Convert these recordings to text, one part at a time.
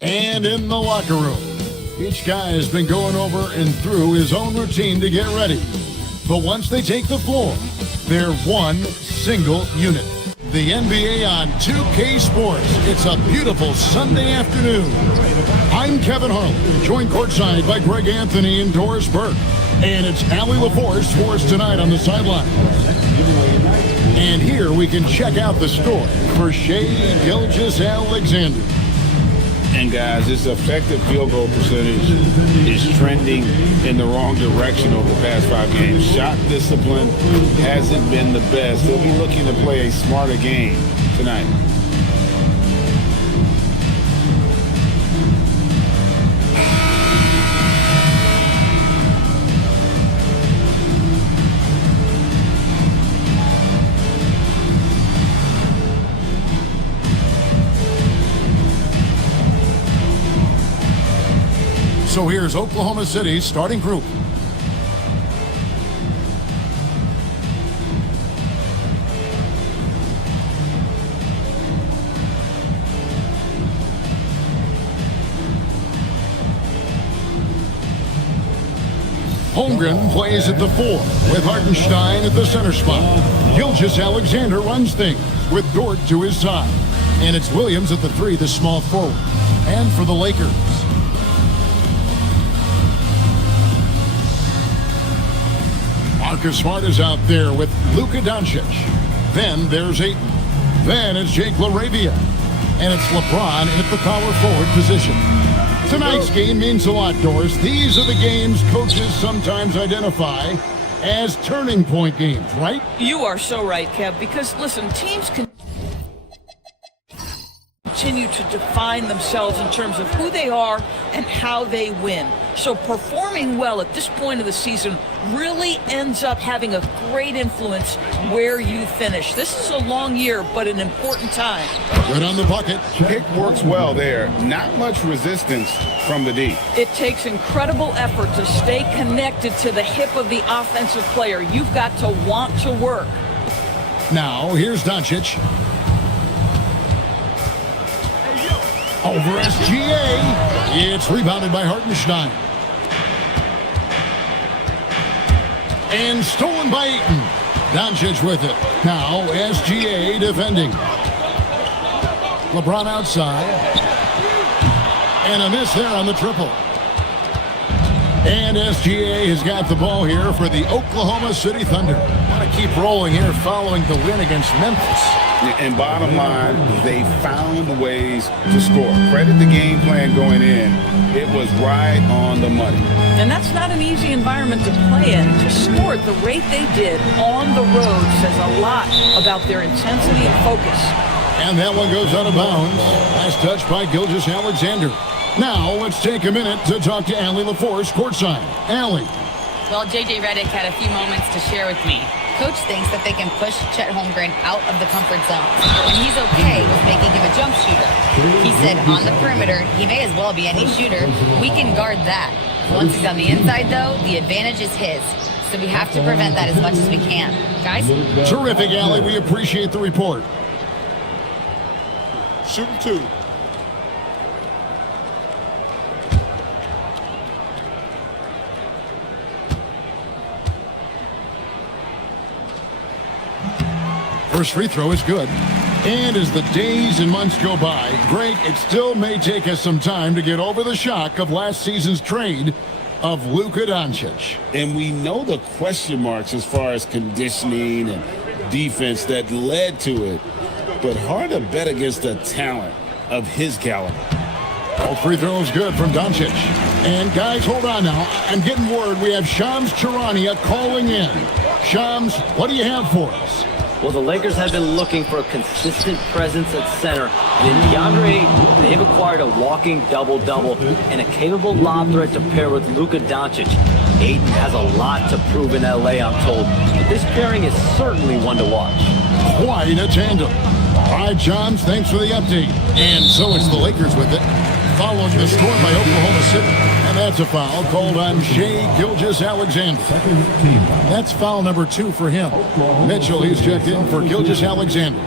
And in the locker room, each guy has been going over and through his own routine to get ready. But once they take the floor, they're one single unit. The NBA on 2K Sports. It's a beautiful Sunday afternoon. I'm Kevin Harlan, joined courtside by Greg Anthony and Doris Burke. And it's Allie LaForce for us tonight on the sideline. And here we can check out the score for Shai Gilgeous-Alexander. And guys, this effective field goal percentage is trending in the wrong direction over the past 5 games. Shot discipline hasn't been the best. He'll be looking to play a smarter game tonight. So here's Oklahoma City's starting group. Holmgren plays at the 4 with Hartenstein at the center spot. Gilgeous-Alexander runs things with Dort to his side. And it's Williams at the 3, the small forward. And for the Lakers, Marcus Smart is out there with Luka Doncic. Then there's Ayton. Then it's Jake LaRavia. And it's LeBron at the power forward position. Tonight's game means a lot, Doris. These are the games coaches sometimes identify as turning point games, right? You are so right, Kev, because, listen, teams continue to define themselves in terms of who they are and how they win. So performing well at this point of the season really ends up having a great influence where you finish. This is a long year, but an important time. Good on the bucket. Pick works well there. Not much resistance from the D. It takes incredible effort to stay connected to the hip of the offensive player. You've got to want to work. Now, here's Doncic. Over SGA. It's rebounded by Hartenstein. And stolen by Ayton. Doncic with it. Now SGA defending. LeBron outside. And a miss there on the triple. And SGA has got the ball here for the Oklahoma City Thunder. Want to keep rolling here following the win against Memphis. And bottom line, they found ways to score. Credit the game plan going in. It was right on the money. And that's not an easy environment to play in. To score at the rate they did on the road says a lot about their intensity and focus. And that one goes out of bounds. Last touch by Gilgeous-Alexander. Now let's take a minute to talk to Allie LaForce courtside. Allie. Well, J.J. Redick had a few moments to share with me. Coach thinks that they can push Chet Holmgren out of the comfort zone, and he's okay with making him a jump shooter. He said on the perimeter, he may as well be any shooter. We can guard that. Once he's on the inside, though, the advantage is his. So we have to prevent that as much as we can. Guys? Terrific, Allie. We appreciate the report. Shooting 2. First free throw is good. And as the days and months go by, Greg, it still may take us some time to get over the shock of last season's trade of Luka Doncic. And we know the question marks as far as conditioning and defense that led to it. But hard to bet against the talent of his caliber. All free throws good from Doncic. And guys, hold on now. I'm getting word we have Shams Charania calling in. Shams, what do you have for us? Well, the Lakers have been looking for a consistent presence at center. And in DeAndre Ayton, they've acquired a walking double-double and a capable lob threat to pair with Luka Doncic. Ayton has a lot to prove in L.A., I'm told. But this pairing is certainly one to watch. Quite a tandem. All right, Johns, thanks for the update. And so it's the Lakers with it, following the score by Oklahoma City. And that's a foul called on Shai Gilgeous-Alexander. That's foul number 2 for him. Mitchell, he's checked in for Gilgeous-Alexander.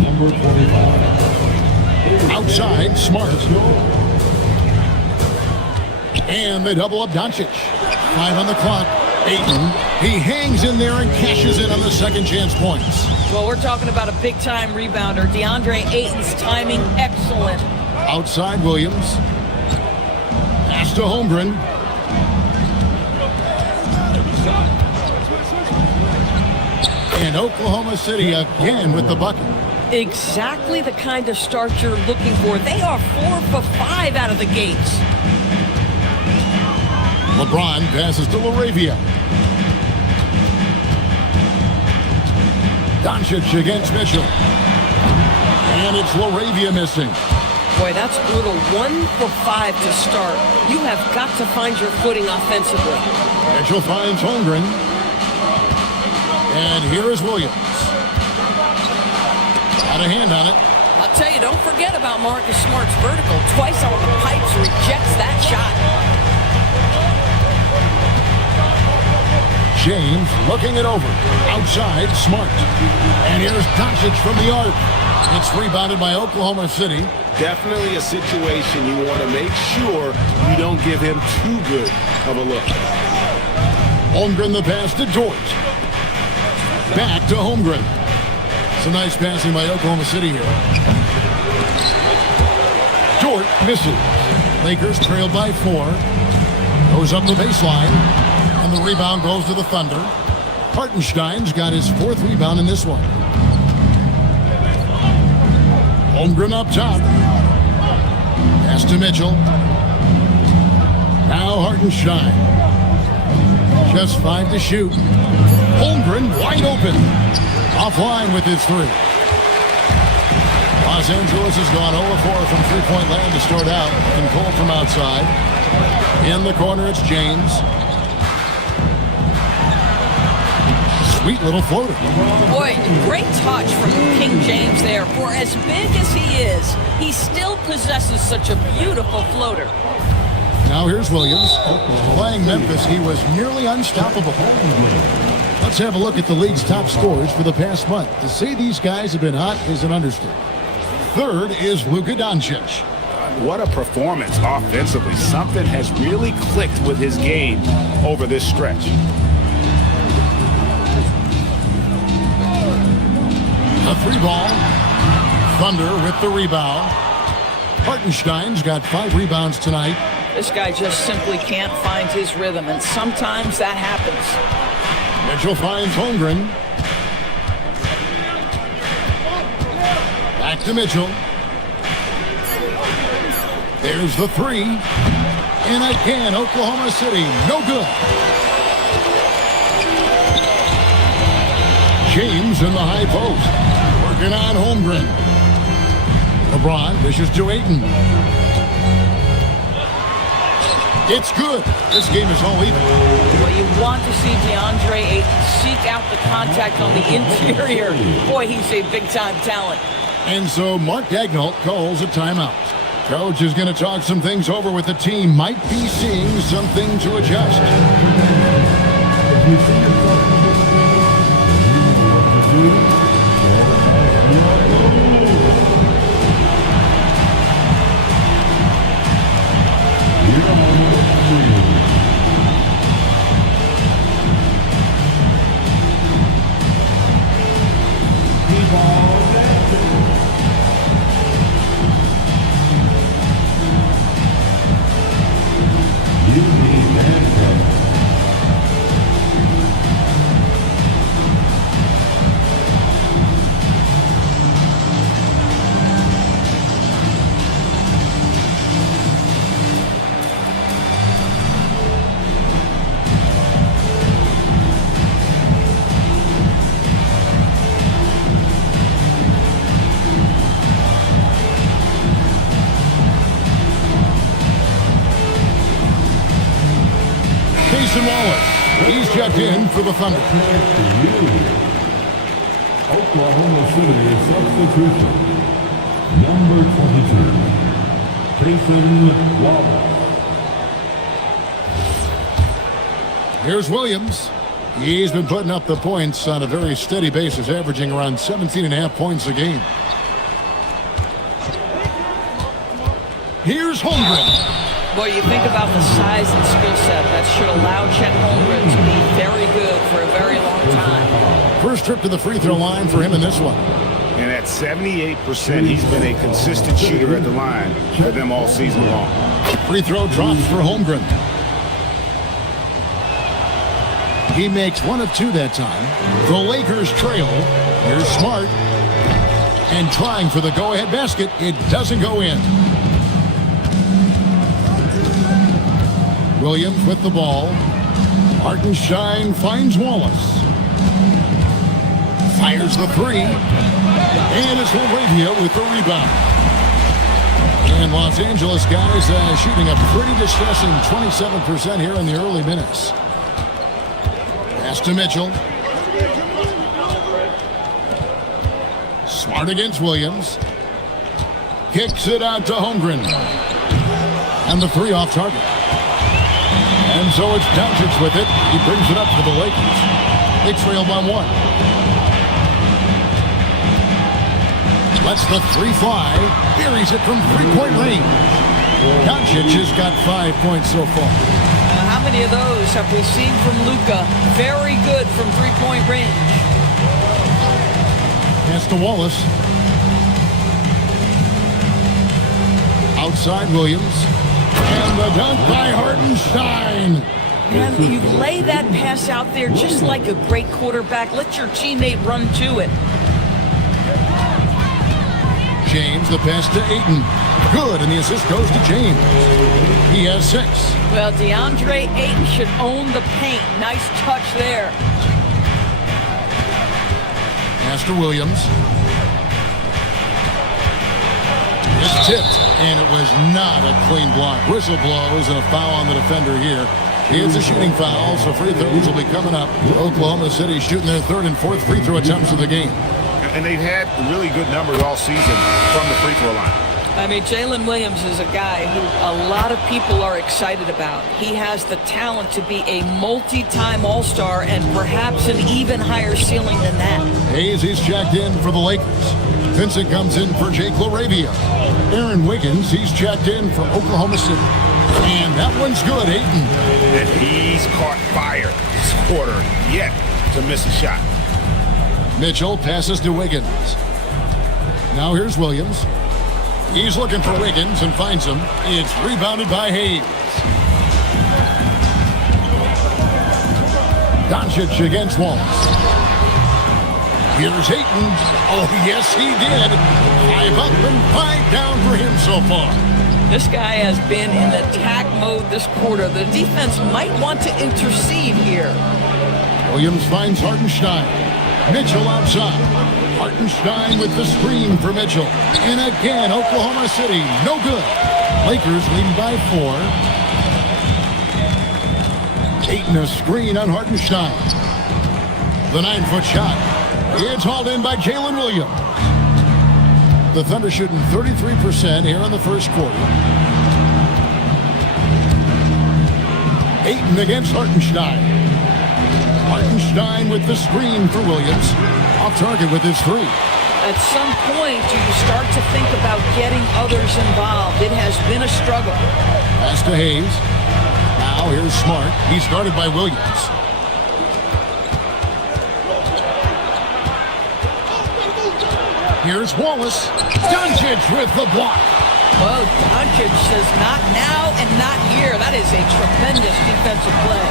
Number 25. Outside, Smart. And they double up Doncic. 5 on the clock. Ayton, he hangs in there and cashes in on the second chance points. Well, we're talking about a big-time rebounder. DeAndre Ayton's timing, excellent. Outside Williams. Pass to Holmgren. And Oklahoma City again with the bucket. Exactly the kind of start you're looking for. They are 4 for 5 out of the gates. LeBron passes to LaRavia. Doncic against Mitchell. And it's LaRavia missing. Boy, that's brutal. 1 for 5 to start. You have got to find your footing offensively. Mitchell finds Holmgren. And here is Williams. Got a hand on it. I'll tell you, don't forget about Marcus Smart's vertical. Twice on the pipes, rejects that shot. James looking it over. Outside, Smart. And here's Doncic from the arc. It's rebounded by Oklahoma City. Definitely a situation you want to make sure you don't give him too good of a look. Holmgren the pass to Dort. Back to Holmgren. Some nice passing by Oklahoma City here. Dort misses. Lakers trailed by 4. Goes up the baseline. And the rebound goes to the Thunder. Hartenstein's got his 4th rebound in this one. Holmgren up top. Pass to Mitchell. Now Hartenstein. Just 5 to shoot. Holmgren wide open. Offline with his 3. Los Angeles has gone 0-4 from three-point land to start out. And Cole from outside. In the corner, it's James. Sweet little floater. Boy, great touch from King James there. For as big as he is, he still possesses such a beautiful floater. Now here's Williams. Playing Memphis, he was nearly unstoppable. Let's have a look at the league's top scorers for the past month. To say these guys have been hot is an understatement. 3rd is Luka Doncic. What a performance offensively. Something has really clicked with his game over this stretch. A 3-ball. Thunder with the rebound. Hartenstein's got 5 rebounds tonight. This guy just simply can't find his rhythm, and sometimes that happens. Mitchell finds Holmgren. Back to Mitchell. There's the 3. And again, Oklahoma City, no good. James in the high post. Working on Holmgren. LeBron dishes to Ayton. It's good. This game is all even. Well, you want to see DeAndre Ayton seek out the contact on the interior. Boy, he's a big-time talent. And so Mark Daigneault calls a timeout. Coach is going to talk some things over with the team. Might be seeing something to adjust. He's checked in for the Thunder. Oklahoma City substitution. Number 22, Jason Wallace. Here's Williams. He's been putting up the points on a very steady basis, averaging around 17.5 points a game. Here's Holmgren. Well, you think about the size and skill set that should allow Chet Holmgren to be very good for a very long time. First trip to the free throw line for him in this one. And at 78%, he's been a consistent shooter at the line for them all season long. Free throw drops for Holmgren. He makes one of two that time. The Lakers trail. Here's Smart. And trying for the go-ahead basket. It doesn't go in. Williams with the ball. Hartenstein finds Wallace. Fires the three. And it's Laravia with the rebound. And Los Angeles guys shooting a pretty distressing 27% here in the early minutes. Pass to Mitchell. Smart against Williams. Kicks it out to Holmgren. And the three off target. And so it's Doncic with it. He brings it up for the Lakers. They trail by one. Lets the three fly. Buries it from three-point range. Doncic has got 5 points so far. How many of those have we seen from Luka? Very good from three-point range. Pass to Wallace. Outside Williams. And the dunk by Hartenstein. And you lay that pass out there just like a great quarterback. Let your teammate run to it. James, the pass to Ayton. Good, and the assist goes to James. He has 6. Well, DeAndre Ayton should own the paint. Nice touch there. Pass to Williams. It's tipped, and it was not a clean block. Whistle blows and a foul on the defender here. It's a shooting foul, so free throws will be coming up. Oklahoma City shooting their 3rd and 4th free throw attempts of the game. And they've had really good numbers all season from the free throw line. I mean, Jalen Williams is a guy who a lot of people are excited about. He has the talent to be a multi-time All-Star and perhaps an even higher ceiling than that. Hayes, he's checked in for the Lakers. Vincent comes in for Jake LaRavia. Aaron Wiggins, he's checked in for Oklahoma City. And that one's good, Ayton. And he's caught fire this quarter yet to miss a shot. Mitchell passes to Wiggins. Now here's Williams. He's looking for Wiggins and finds him. It's rebounded by Hayes. Doncic against Wallace. Here's Ayton. Oh, yes, he did. 5 up and 5 down for him so far. This guy has been in attack mode this quarter. The defense might want to intercede here. Williams finds Hartenstein. Mitchell outside. Hartenstein with the screen for Mitchell. And again, Oklahoma City, no good. Lakers leading by 4. Ayton a screen on Hartenstein. The 9-foot shot. It's hauled in by Jalen Williams. The Thunder shooting 33% here in the first quarter. Ayton against Hartenstein. Hartenstein with the screen for Williams. Off target with his 3. At some point, do you start to think about getting others involved? It has been a struggle. Pass to Hayes. Now here's Smart. He's guarded by Williams. Here's Wallace. Doncic with the block. Well, Doncic says not now and not here. That is a tremendous defensive play.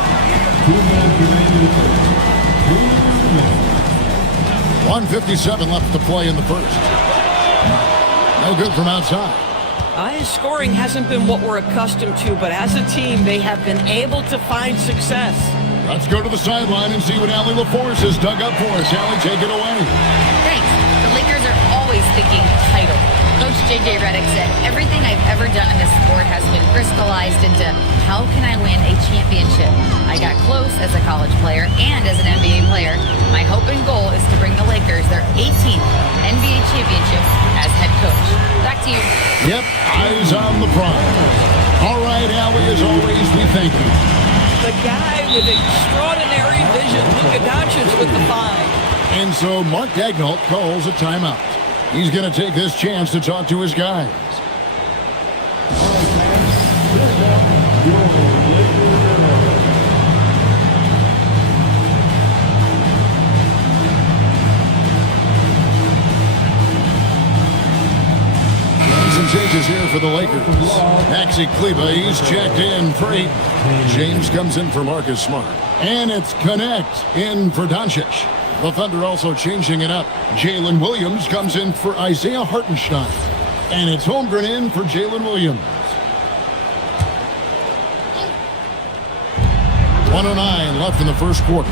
1:57 left to play in the first. No good from outside. His scoring hasn't been what we're accustomed to, but as a team, they have been able to find success. Let's go to the sideline and see what Allie LaForce has dug up for us. Allie, take it away. Thanks. The Lakers are always thinking title. Coach J.J. Redick said, everything I've ever done in this sport has been crystallized into how can I win a championship? I got close as a college player and as an NBA player. My hope and goal is to bring the Lakers their 18th NBA championship as head coach. Back to you. Yep, eyes on the prize. All right, Allie, as always, we thank you. The guy with extraordinary vision, Luka Doncic with the 5. And so Mark Daigneault calls a timeout. He's going to take this chance to talk to his guys. the Lakers. Maxi Kleba, he's checked in for 8. James comes in for Marcus Smart. And it's Connect in for Doncic. The Thunder also changing it up. Jalen Williams comes in for Isaiah Hartenstein. And it's Holmgren in for Jalen Williams. 1:09 left in the first quarter.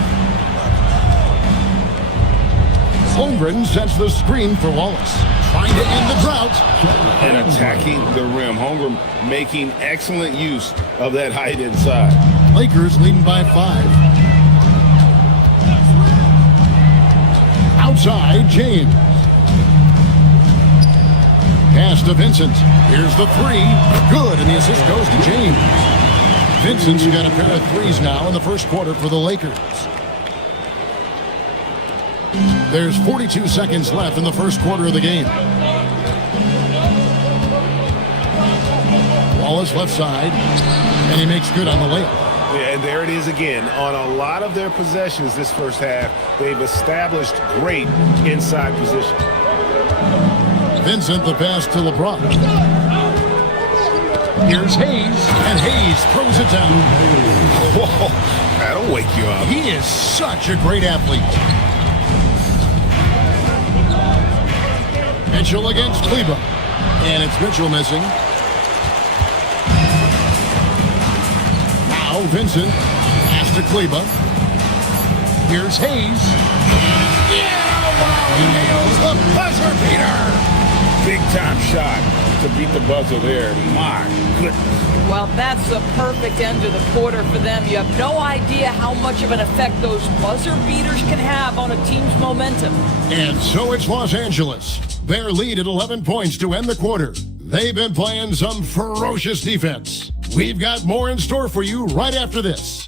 Holmgren sets the screen for Wallace. Trying to end the drought. And attacking the rim. Holmgren making excellent use of that height inside. Lakers leading by 5. Outside, James. Pass to Vincent. Here's the 3. Good, and the assist goes to James. Vincent's got a pair of 3s now in the first quarter for the Lakers. There's 42 seconds left in the first quarter of the game. Wallace left side, and he makes good on the layup. Yeah, and there it is again. On a lot of their possessions this first half, they've established great inside position. Vincent, the pass to LeBron. Here's Hayes, and Hayes throws it down. Whoa, that'll wake you up. He is such a great athlete. Mitchell against Kleba. And it's Mitchell missing. Now Vincent. Pass to Kleba. Here's Hayes. Yeah! Wow! He nails the buzzer beater! Big time shot to beat the buzzer there. My goodness. Well, that's a perfect end to the quarter for them. You have no idea how much of an effect those buzzer beaters can have on a team's momentum. And so it's Los Angeles. Their lead at 11 points to end the quarter. They've been playing some ferocious defense. We've got more in store for you right after this.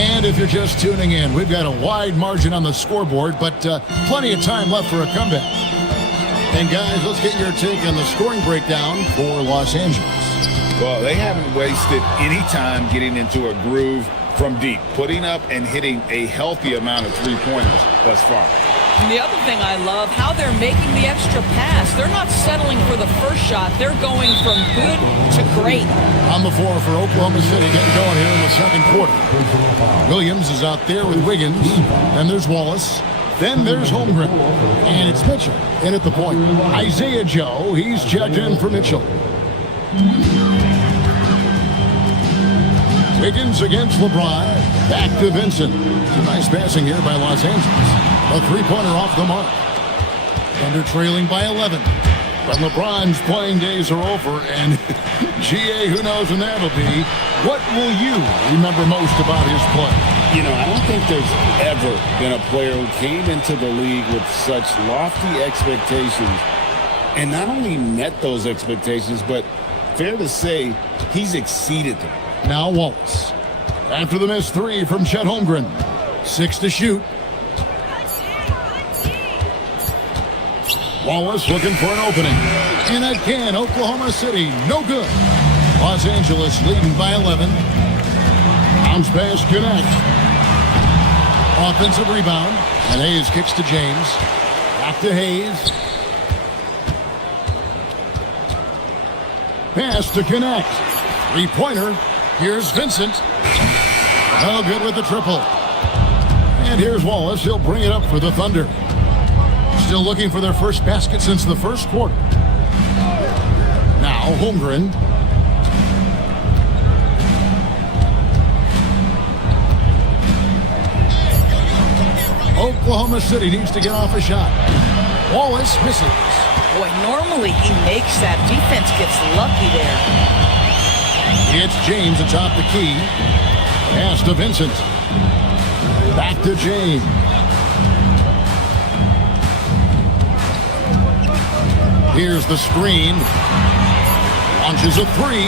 And if you're just tuning in, we've got a wide margin on the scoreboard, but plenty of time left for a comeback. And guys, let's get your take on the scoring breakdown for Los Angeles. Well, they haven't wasted any time getting into a groove from deep, putting up and hitting a healthy amount of three-pointers thus far. And the other thing I love, how they're making the extra pass. They're not settling for the first shot. They're going from good to great. On the floor for Oklahoma City, getting going here in the second quarter. Williams is out there with Wiggins. Then there's Wallace. Then there's Holmgren. And it's Mitchell in at the point. Isaiah Joe, he's checked in for Mitchell. Wiggins against LeBron. Back to Vincent. Some nice passing here by Los Angeles. A three-pointer off the mark. Thunder trailing by 11. But LeBron's playing days are over, and GA, who knows when that'll be. What will you remember most about his play? You know, I don't think there's ever been a player who came into the league with such lofty expectations and not only met those expectations, but fair to say, he's exceeded them. Now Wallace. After the missed 3 from Chet Holmgren. 6 to shoot. Wallace looking for an opening. And again, Oklahoma City, no good. Los Angeles leading by 11. Bounce pass, Connect. Offensive rebound. And Hayes kicks to James. Back to Hayes. Pass to Connect. Three-pointer. Here's Vincent. No good with the triple. And here's Wallace. He'll bring it up for the Thunder. Still looking for their first basket since the first quarter. Now Holmgren. Oklahoma City needs to get off a shot. Wallace misses. Boy, normally he makes that. Defense gets lucky there. It's James atop the key. Pass to Vincent. Back to James. Here's the screen. Launches a 3.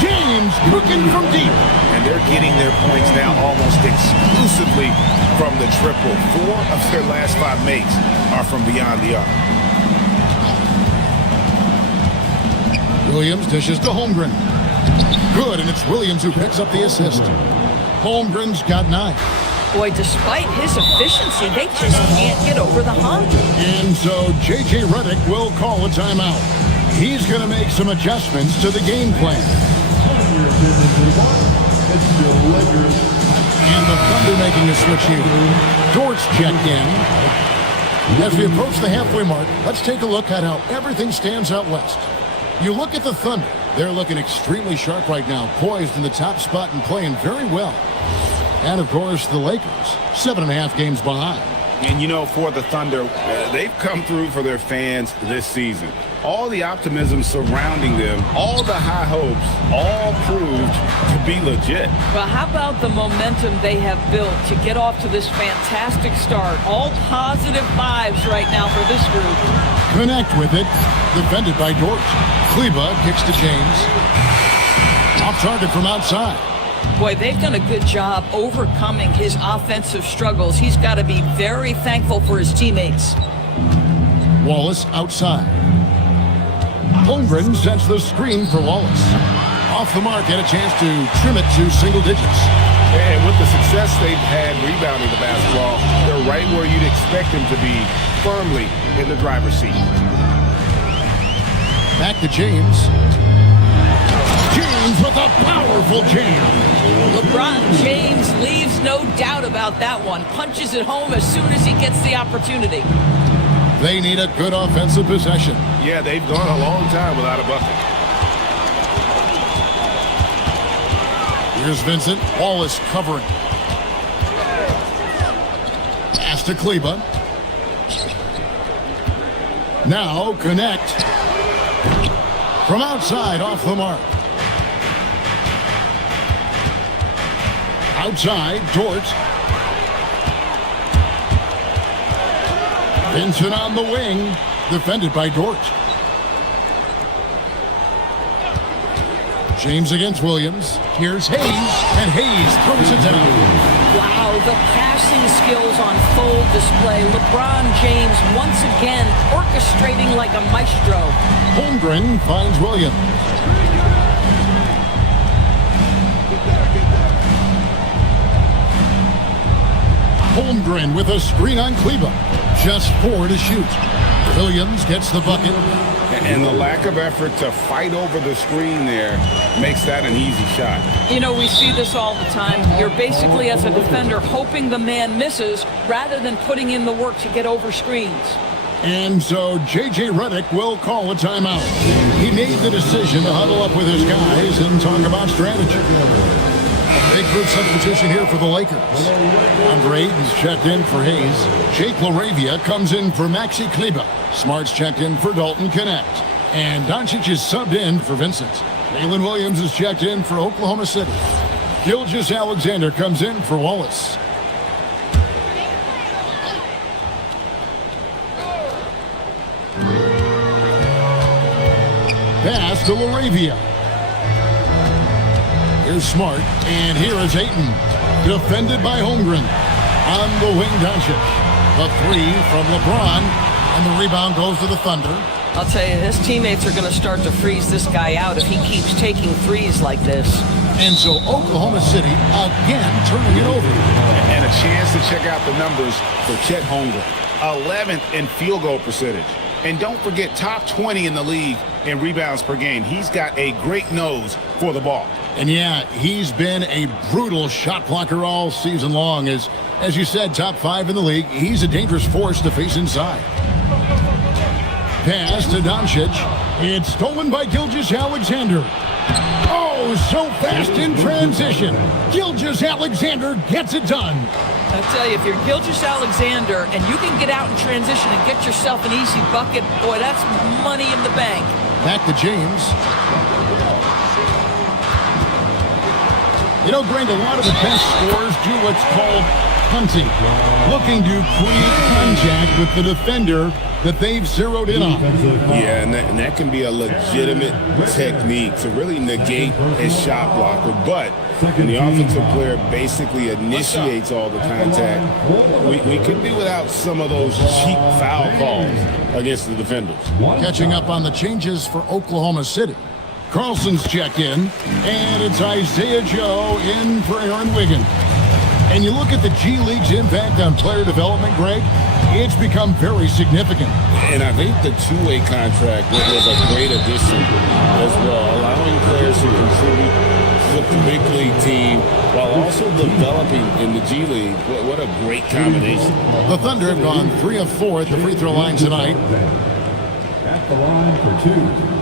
James cooking from deep. And they're getting their points now almost exclusively from the triple. 4 of their last 5 makes are from beyond the arc. Williams dishes to Holmgren. Good, and it's Williams who picks up the assist. Holmgren's got 9. Boy, despite his efficiency, they just can't get over the hump. And so J.J. Redick will call a timeout. He's going to make some adjustments to the game plan. And the Thunder making a switch here. Dortz checked in. As we approach the halfway mark, let's take a look at how everything stands out west. You look at the Thunder. They're looking extremely sharp right now, poised in the top spot and playing very well. And, of course, the Lakers, 7.5 games behind. And, you know, for the Thunder, they've come through for their fans this season. All the optimism surrounding them, all the high hopes, all proved to be legit. Well, how about the momentum they have built to get off to this fantastic start? All positive vibes right now for this group. Connect with it. Defended by Dort. Kleba kicks to James. Off target from outside. Boy, they've done a good job overcoming his offensive struggles. He's got to be very thankful for his teammates. Wallace outside. Holmgren sets the screen for Wallace. Off the mark and a chance to trim it to single digits. And with the success they've had rebounding the basketball, they're right where you'd expect them to be, firmly in the driver's seat. Back to James. James with a powerful jam. LeBron James leaves no doubt about that one. Punches it home as soon as he gets the opportunity. They need a good offensive possession. Yeah, they've gone a long time without a bucket. Here's Vincent. Wallace covering. Pass to Kleba. Now connect. From outside, off the mark. Outside, Dort. Vincent on the wing. Defended by Dort. James against Williams. Here's Hayes. And Hayes throws it down. Wow, the passing skills on full display. LeBron James once again orchestrating like a maestro. Holmgren finds Williams. Holmgren with a screen on Kleba. Just 4 to shoot. Williams gets the bucket. And the lack of effort to fight over the screen there makes that an easy shot. You know, we see this all the time. You're basically, as a defender, hoping the man misses rather than putting in the work to get over screens. And so J.J. Redick will call a timeout. He made the decision to huddle up with his guys and talk about strategy. Big group substitution here for the Lakers. Andre Ayton's checked in for Hayes. Jake LaRavia comes in for Maxi Kleba. Smart's checked in for Dalton Connect. And Doncic is subbed in for Vincent. Jalen Williams is checked in for Oklahoma City. Gilgeous Alexander comes in for Wallace. Pass to LaRavia. Here's Smart, and here is Ayton. Defended by Holmgren. On the wing, Doncic. The 3 from LeBron, and the rebound goes to the Thunder. I'll tell you, his teammates are going to start to freeze this guy out if he keeps taking threes like this. And so Oklahoma City again turning it over. And a chance to check out the numbers for Chet Holmgren. 11th in field goal percentage. And don't forget, top 20 in the league in rebounds per game. He's got a great nose for the ball. And yeah, he's been a brutal shot blocker all season long. As you said, top 5 in the league. He's a dangerous force to face inside. Pass to Doncic. It's stolen by Gilgeous Alexander. Oh, so fast in transition. Gilgeous Alexander gets it done. I tell you, if you're Gilgeous Alexander and you can get out in transition and get yourself an easy bucket, boy, that's money in the bank. Back to James. You know, Greg, a lot of the best scorers do what's called punting, looking to create contact with the defender that they've zeroed in on. Yeah, and that can be a legitimate technique to really negate a shot blocker. But when the offensive player basically initiates all the contact, we could be without some of those cheap foul calls against the defenders. Catching up on the changes for Oklahoma City. Carlson's checked in, and it's Isaiah Joe in for Aaron Wiggins. And you look at the G League's impact on player development, Greg, it's become very significant. And I think the two-way contract was a great addition as well, allowing players to contribute to the big league team while also developing in the G League. What a great combination. The Thunder have gone 3 of 4 at the free throw line tonight. At the line for 2.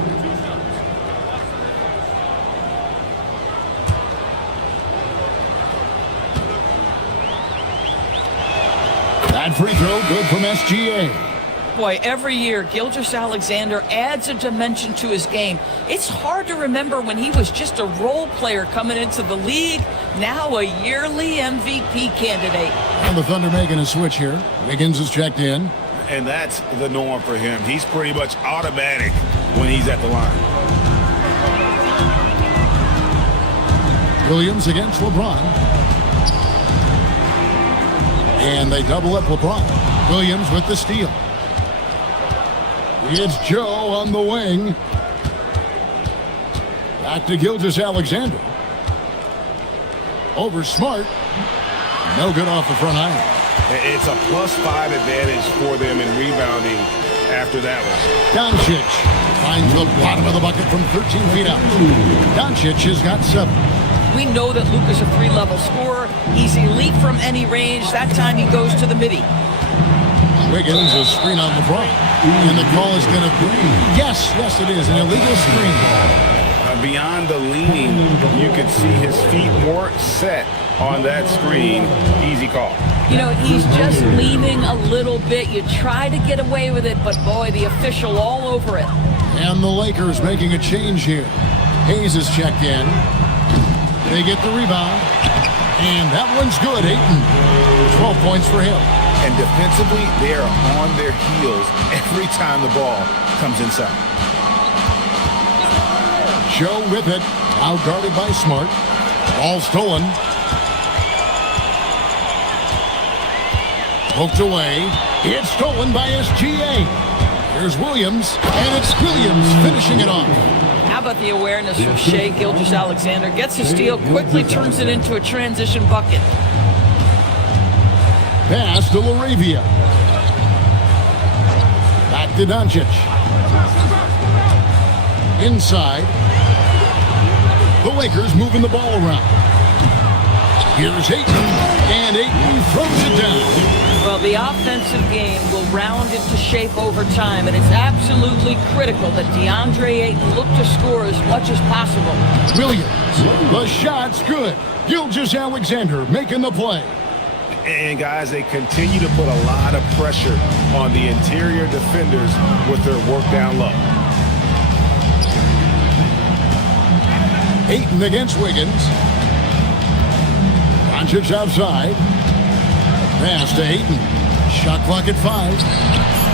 That free throw good from SGA. Boy, every year, Gilgeous-Alexander adds a dimension to his game. It's hard to remember when he was just a role player coming into the league, now a yearly MVP candidate. And the Thunder making a switch here. Wiggins is checked in. And that's the norm for him. He's pretty much automatic when he's at the line. Williams against LeBron. And they double up LeBron. Williams with the steal. It's Joe on the wing. Back to Gilgeous-Alexander. Over Smart. No good off the front iron. It's a +5 advantage for them in rebounding after that one. Doncic finds the bottom of the bucket from 13 feet out. Doncic has got 7. We know that Luke is a 3-level scorer. He's elite from any range. That time he goes to the midi. Wiggins, a screen on LeBron. And the call is going to be, yes, it is, an illegal screen. Beyond the leaning, you could see his feet more set on that screen. Easy call. You know, he's just leaning a little bit. You try to get away with it, but boy, the official all over it. And the Lakers making a change here. Hayes is checked in. They get the rebound. And that one's good, Ayton. 12 points for him. And defensively, they are on their heels every time the ball comes inside. Joe with it. Out guarded by Smart. Ball stolen. Poked away. It's stolen by SGA. Here's Williams. And it's Williams finishing it off. How about the awareness from Shai Gilgeous-Alexander? Gets a steal, quickly turns it into a transition bucket. Pass to Laravia. Back to Doncic. Inside. The Lakers moving the ball around. Here's Ayton. And Ayton throws it down. Well, the offensive game will round into shape over time, and it's absolutely critical that DeAndre Ayton look to score as much as possible. Williams. The shot's good. Gilgeous-Alexander making the play. And guys, they continue to put a lot of pressure on the interior defenders with their work down low. Ayton against Wiggins. Doncic outside. Pass to Ayton. Shot clock at 5.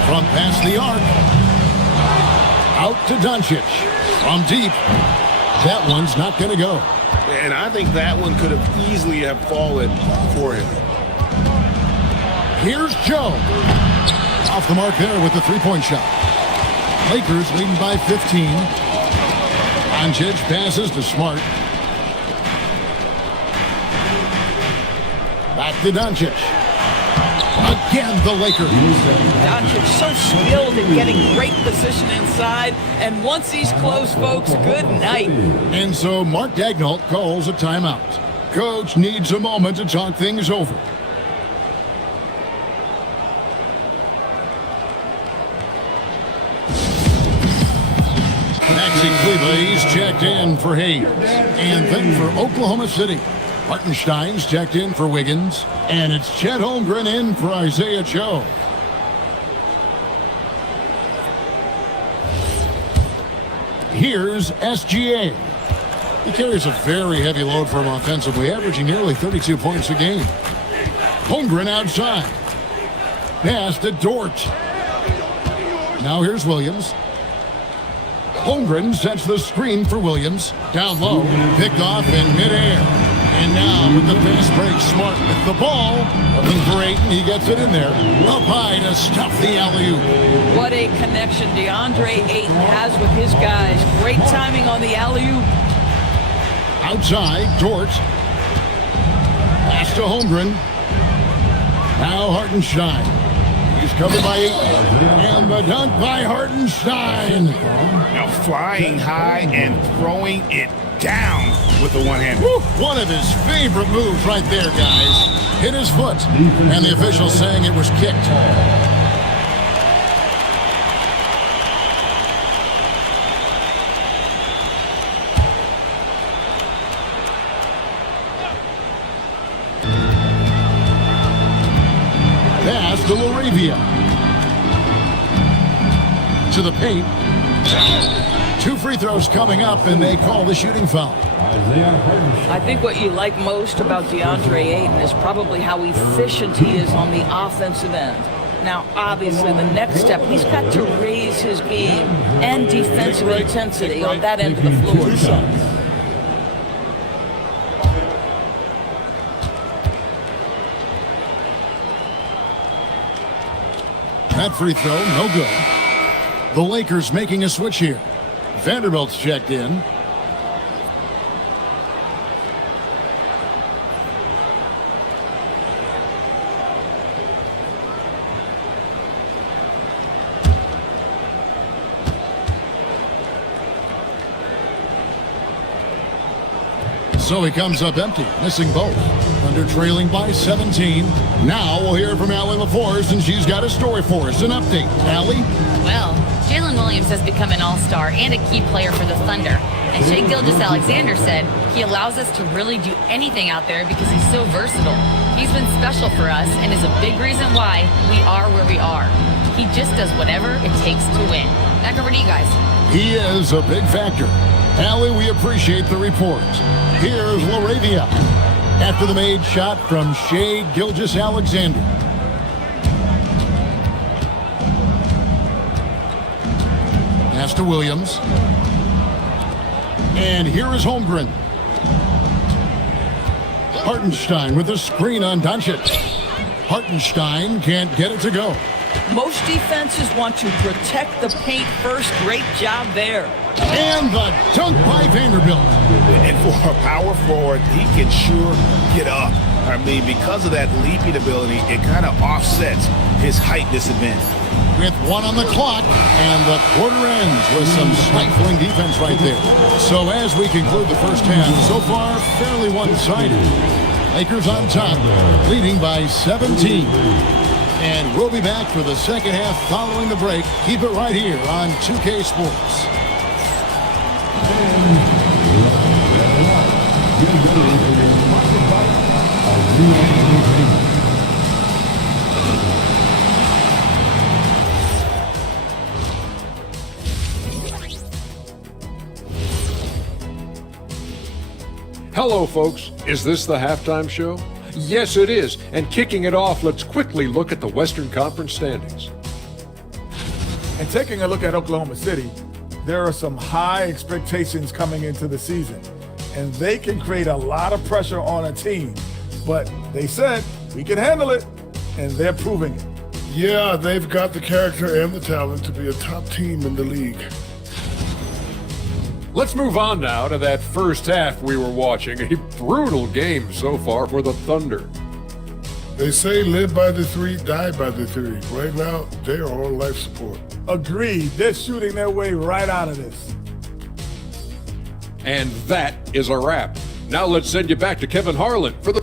From past the arc. Out to Doncic. From deep. That one's not going to go. And I think that one could have easily have fallen for him. Here's Joe. Off the mark there with the three-point shot. Lakers leading by 15. Doncic passes to Smart. Back to Doncic. Again, the Lakers. Doncic so skilled in getting great position inside, and once he's close, folks, good night. And so Mark Daigneault calls a timeout. Coach needs a moment to talk things over. Maxi Kleba, he's checked in for Hayes. And then for Oklahoma City, Hartenstein's checked in for Wiggins. And it's Chet Holmgren in for Isaiah Joe. Here's SGA. He carries a very heavy load for him offensively, averaging nearly 32 points a game. Holmgren outside. Pass to Dort. Now here's Williams. Holmgren sets the screen for Williams. Down low, picked off in midair. And now with the fast break, Smart with the ball. Looking for Ayton, he gets it in there. Up high to stuff the alley-oop. What a connection DeAndre Ayton has with his guys. Great timing on the alley-oop. Outside, Dort. Pass to Holmgren. Now Hartenstein. He's covered by Ayton. And the dunk by Hartenstein. Now flying high and throwing it down with the one hand. One of his favorite moves right there, guys. Hit his foot. And the official saying it was kicked. Pass to Laravia. To the paint. 2 free throws coming up, and they call the shooting foul. I think what you like most about DeAndre Ayton is probably how efficient he is on the offensive end. Now, obviously, the next step, he's got to raise his game and defensive intensity on that end of the floor. That free throw, no good. The Lakers making a switch here. Vanderbilt's checked in. So he comes up empty, missing both. Thunder trailing by 17. Now we'll hear from Allie LaForce, and she's got a story for us. An update. Allie? Well, Jalen Williams has become an all-star and a key player for the Thunder. And Shai Gilgeous-Alexander said he allows us to really do anything out there because he's so versatile. He's been special for us and is a big reason why we are where we are. He just does whatever it takes to win. Back over to you guys. He is a big factor. Allie, we appreciate the report. Here's Laravia. After the made shot from Shai Gilgeous-Alexander. Pass to Williams. And here is Holmgren. Hartenstein with a screen on Doncic. Hartenstein can't get it to go. Most defenses want to protect the paint first. Great job there. And the dunk by Vanderbilt. And for a power forward, he can sure get up. I mean, because of that leaping ability, it kind of offsets his height disadvantage. With 1 on the clock, and the quarter ends with some stifling defense right there. So as we conclude the first half, so far fairly one-sided. Lakers on top, leading by 17. And we'll be back for the second half following the break. Keep it right here on 2K Sports. Hello, folks. Is this the halftime show? Yes, it is. And kicking it off, let's quickly look at the Western Conference standings. And taking a look at Oklahoma City, there are some high expectations coming into the season, and they can create a lot of pressure on a team. But they said, we can handle it, and they're proving it. Yeah, they've got the character and the talent to be a top team in the league. Let's move on now to that first half we were watching. A brutal game so far for the Thunder. They say live by the 3, die by the 3. Right now, they are on life support. Agreed. They're shooting their way right out of this. And that is a wrap. Now let's send you back to Kevin Harlan for the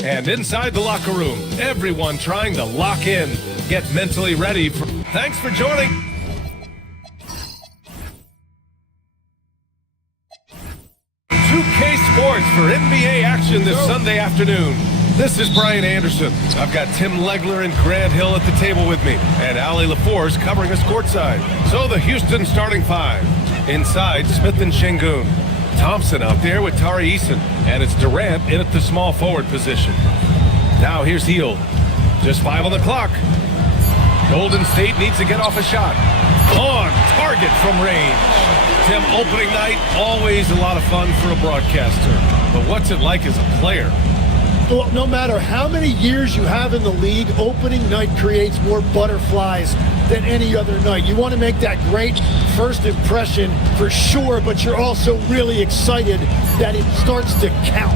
And inside the locker room, everyone trying to lock in, get mentally ready for... Thanks for joining. Sports for NBA action this Sunday afternoon. This is Brian Anderson. I've got Tim Legler and Grant Hill at the table with me, and Allie LaForce covering us courtside. So the Houston starting five. Inside, Smith and Şengün. Thompson out there with Tari Eason, and it's Durant in at the small forward position. Now here's Hield. Just 5 on the clock. Golden State needs to get off a shot. On target from range. Tim, opening night, always a lot of fun for a broadcaster. But what's it like as a player? Well, no matter how many years you have in the league, opening night creates more butterflies than any other night. You want to make that great first impression for sure, but you're also really excited that it starts to count.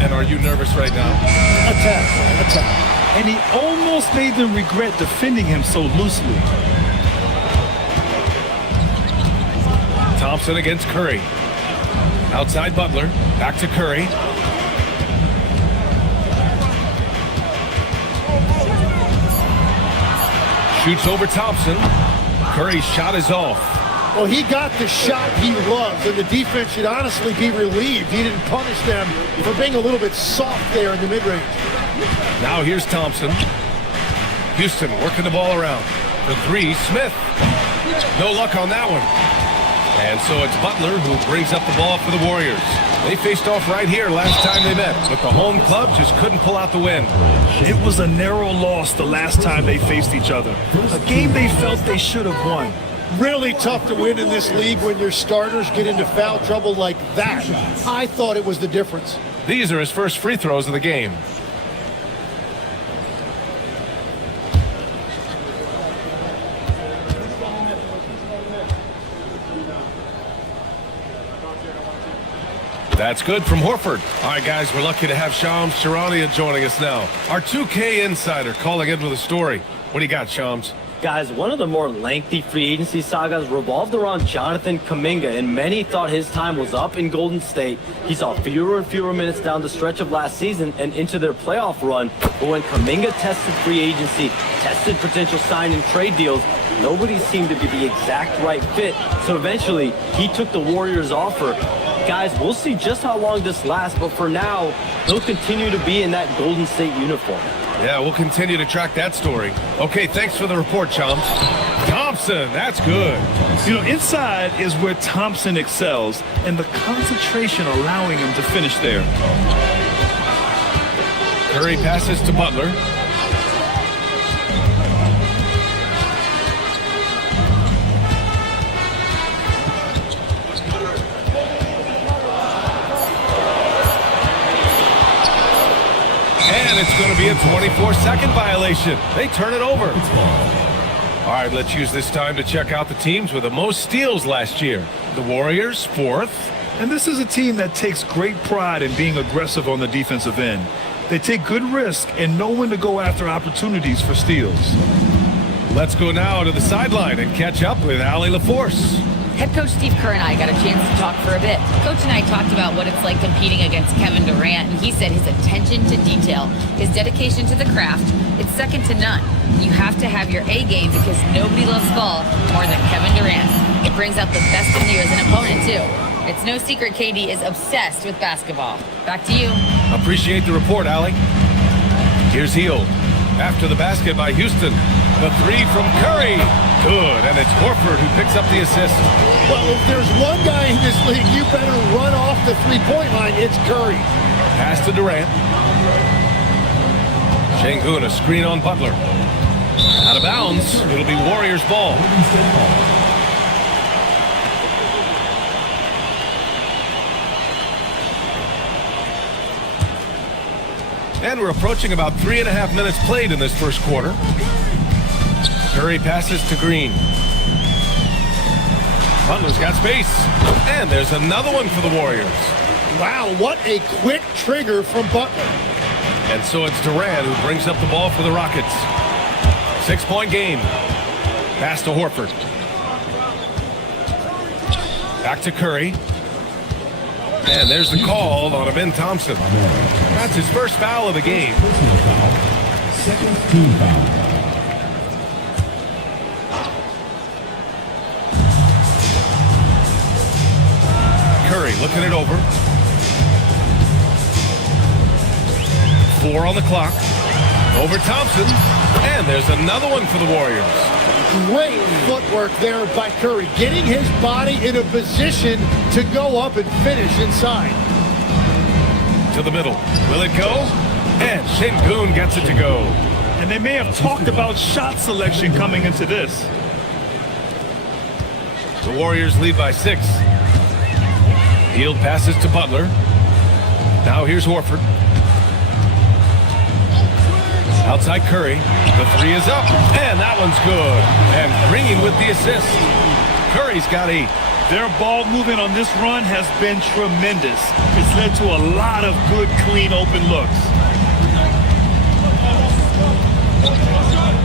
And are you nervous right now? Attack. And he almost made them regret defending him so loosely. Thompson against Curry. Outside Butler. Back to Curry. Shoots over Thompson. Curry's shot is off. Well, he got the shot he loves, and the defense should honestly be relieved. He didn't punish them for being a little bit soft there in the mid-range. Now here's Thompson. Houston working the ball around. The three, Smith. No luck on that one. And so it's Butler who brings up the ball for the Warriors. They faced off right here last time they met, but the home club just couldn't pull out the win. It was a narrow loss the last time they faced each other. A game they felt they should have won. Really tough to win in this league when your starters get into foul trouble like that. I thought it was the difference. These are his first free throws of the game. That's good from Horford. All right, guys, we're lucky to have Shams Charania joining us now. Our 2K insider calling in with a story. What do you got, Shams? Guys, one of the more lengthy free agency sagas revolved around Jonathan Kuminga, and many thought his time was up in Golden State. He saw fewer and fewer minutes down the stretch of last season and into their playoff run. But when Kuminga tested free agency, tested potential sign and trade deals, nobody seemed to be the exact right fit. So eventually, he took the Warriors' offer. Guys, we'll see just how long this lasts, but for now, he'll continue to be in that Golden State uniform. Yeah, we'll continue to track that story. Okay, thanks for the report, Chums. Thompson, that's good. You know, inside is where Thompson excels, and the concentration allowing him to finish there. Curry passes to Butler. And it's going to be a 24-second violation. They turn it over. All right, let's use this time to check out the teams with the most steals last year. The Warriors, 4th. And this is a team that takes great pride in being aggressive on the defensive end. They take good risk and know when to go after opportunities for steals. Let's go now to the sideline and catch up with Allie LaForce. Head coach Steve Kerr and I got a chance to talk for a bit. Coach and I talked about what it's like competing against Kevin Durant, and he said his attention to detail, his dedication to the craft, it's second to none. You have to have your A game because nobody loves ball more than Kevin Durant. It brings out the best in you as an opponent, too. It's no secret KD is obsessed with basketball. Back to you. Appreciate the report, Allie. Here's Hield. After the basket by Houston. The three from Curry. Good, and it's Horford who picks up the assist. Well, if there's one guy in this league, you better run off the three-point line. It's Curry. Pass to Durant. Şengün, a screen on Butler. Out of bounds. It'll be Warriors ball. And we're approaching about 3.5 minutes played in this first quarter. Curry passes to Green. Butler's got space. And there's another one for the Warriors. Wow, what a quick trigger from Butler. And so it's Durant who brings up the ball for the Rockets. 6-point game. Pass to Horford. Back to Curry. And there's the call on Ben Thompson. That's his first foul of the game. Personal foul. Second team foul. Curry looking it over. 4 on the clock. Over Thompson. And there's another one for the Warriors. Great footwork there by Curry, getting his body in a position to go up and finish inside. To the middle. Will it go? And Şengün gets it to go. And they may have talked about shot selection coming into this. The Warriors lead by 6. Hield passes to Butler. Now here's Horford. Outside Curry. The 3 is up. And that one's good. And Green with the assist. Curry's got 8. Their ball movement on this run has been tremendous. It's led to a lot of good, clean, open looks.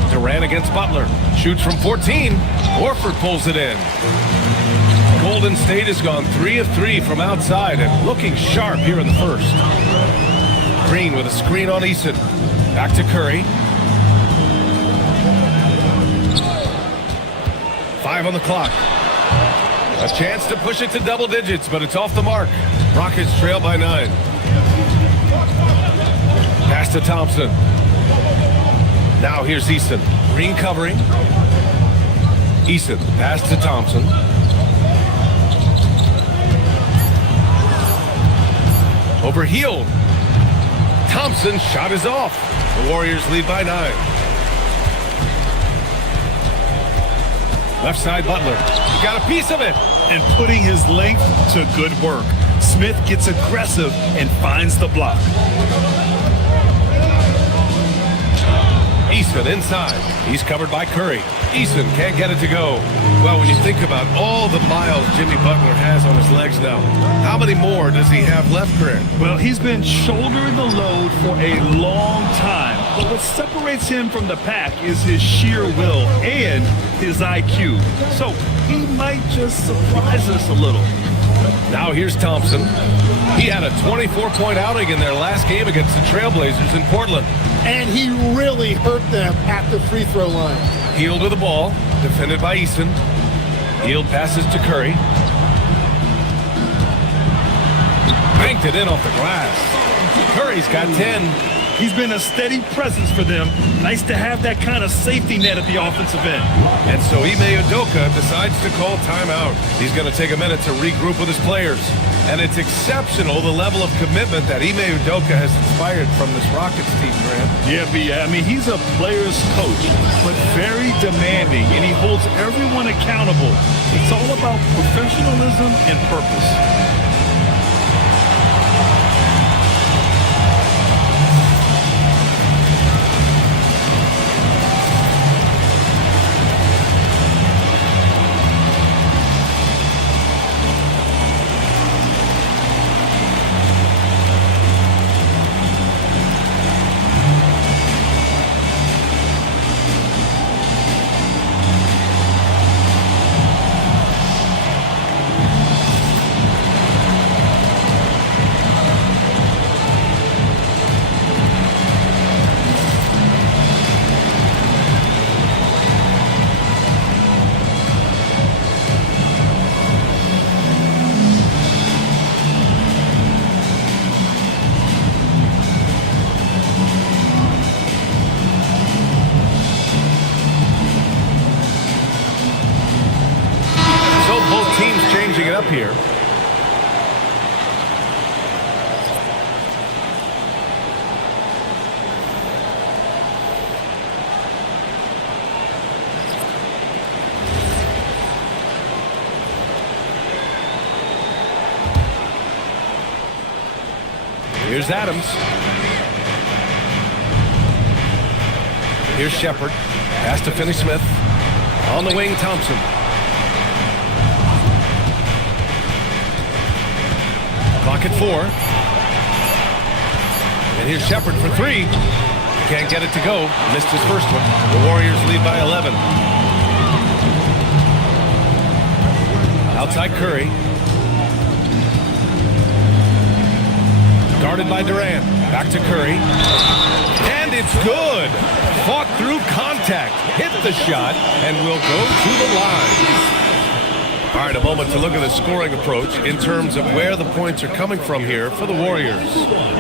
Durant against Butler. Shoots from 14. Horford pulls it in. Golden State has gone 3 of 3 from outside and looking sharp here in the first. Green with a screen on Eason. Back to Curry. 5 on the clock. A chance to push it to double digits, but it's off the mark. Rockets trail by 9. Pass to Thompson. Now here's Eason. Green covering. Eason, pass to Thompson. Over Hield. Thompson's shot is off. The Warriors lead by 9. Left side Butler. He got a piece of it. And putting his length to good work. Smith gets aggressive and finds the block. Eason inside. He's covered by Curry. Eason can't get it to go. Well, when you think about all the miles Jimmy Butler has on his legs now, how many more does he have left, Grant? Well, he's been shouldering the load for a long time. But what separates him from the pack is his sheer will and his IQ. So he might just surprise us a little. Now here's Thompson. He had a 24-point outing in their last game against the Trailblazers in Portland. And he really hurt them at the free throw line. Hield with the ball, defended by Eason. Hield passes to Curry. Banked it in off the glass. Curry's got 10. He's been a steady presence for them. Nice to have that kind of safety net at the offensive end. And so Ime Udoka decides to call timeout. He's going to take a minute to regroup with his players. And it's exceptional the level of commitment that Ime Udoka has inspired from this Rockets team, Grant. Yeah, I mean, he's a player's coach, but very demanding, and he holds everyone accountable. It's all about professionalism and purpose. Changing it up here. Here's Adams. Here's Shepard. Pass to Finney-Smith. On the wing, Thompson. Clock at 4. And here's Shepard for 3. Can't get it to go. Missed his first one. The Warriors lead by 11. Outside Curry. Guarded by Durant. Back to Curry. And it's good. Fought through contact. Hit the shot and will go to the line. All right, a moment to look at the scoring approach in terms of where the points are coming from here for the Warriors.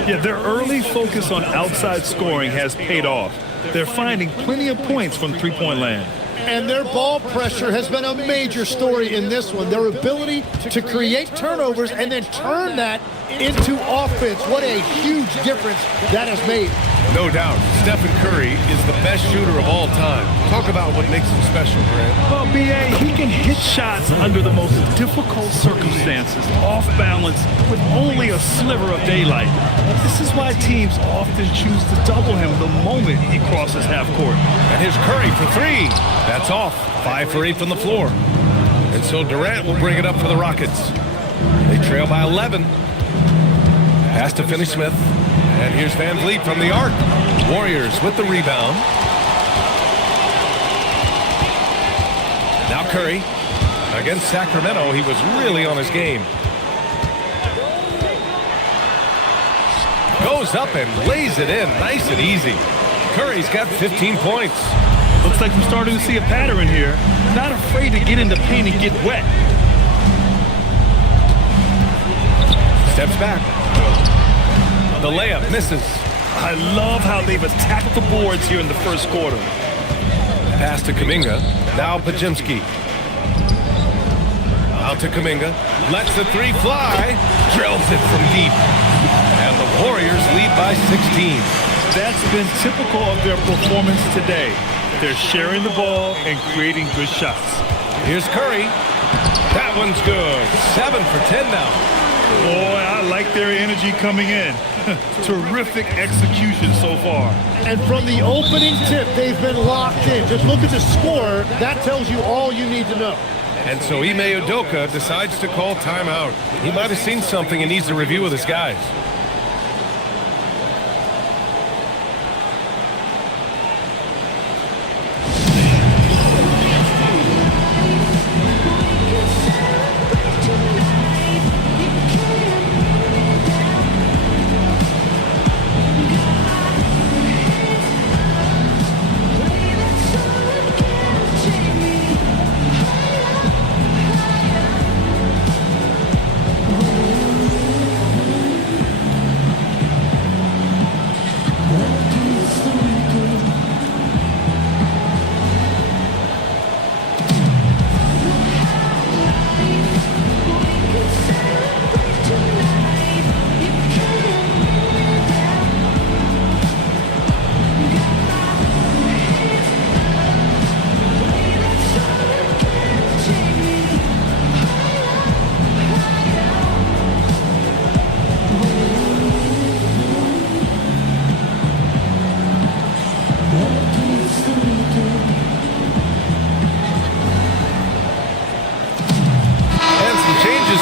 Yeah, their early focus on outside scoring has paid off. They're finding plenty of points from three-point land. And their ball pressure has been a major story in this one. Their ability to create turnovers and then turn that into offense. What a huge difference that has made. No doubt, Stephen Curry is the best shooter of all time. Talk about what makes him special, Grant. Well, B.A., he can hit shots under the most difficult circumstances, off balance, with only a sliver of daylight. This is why teams often choose to double him the moment he crosses half court. And here's Curry for three. That's off. 5 for 8 from the floor. And so Durant will bring it up for the Rockets. They trail by 11. Pass to Finney-Smith. And here's Van Vliet from the arc. Warriors with the rebound. Now Curry. Against Sacramento, he was really on his game. Goes up and lays it in. Nice and easy. Curry's got 15 points. Looks like we're starting to see a pattern here. Not afraid to get in the paint and get wet. Steps back. The layup misses. I love how they've attacked the boards here in the first quarter. Pass to Kuminga. Now Pajimski. Out to Kuminga. Lets the three fly. Drills it from deep. And the Warriors lead by 16. That's been typical of their performance today. They're sharing the ball and creating good shots. Here's Curry. That one's good. 7 for 10 now. Boy, I like their energy coming in. Terrific execution so far. And from the opening tip, they've been locked in. Just look at the score. That tells you all you need to know. And so Ime Udoka decides to call timeout. He might have seen something and needs to review with his guys.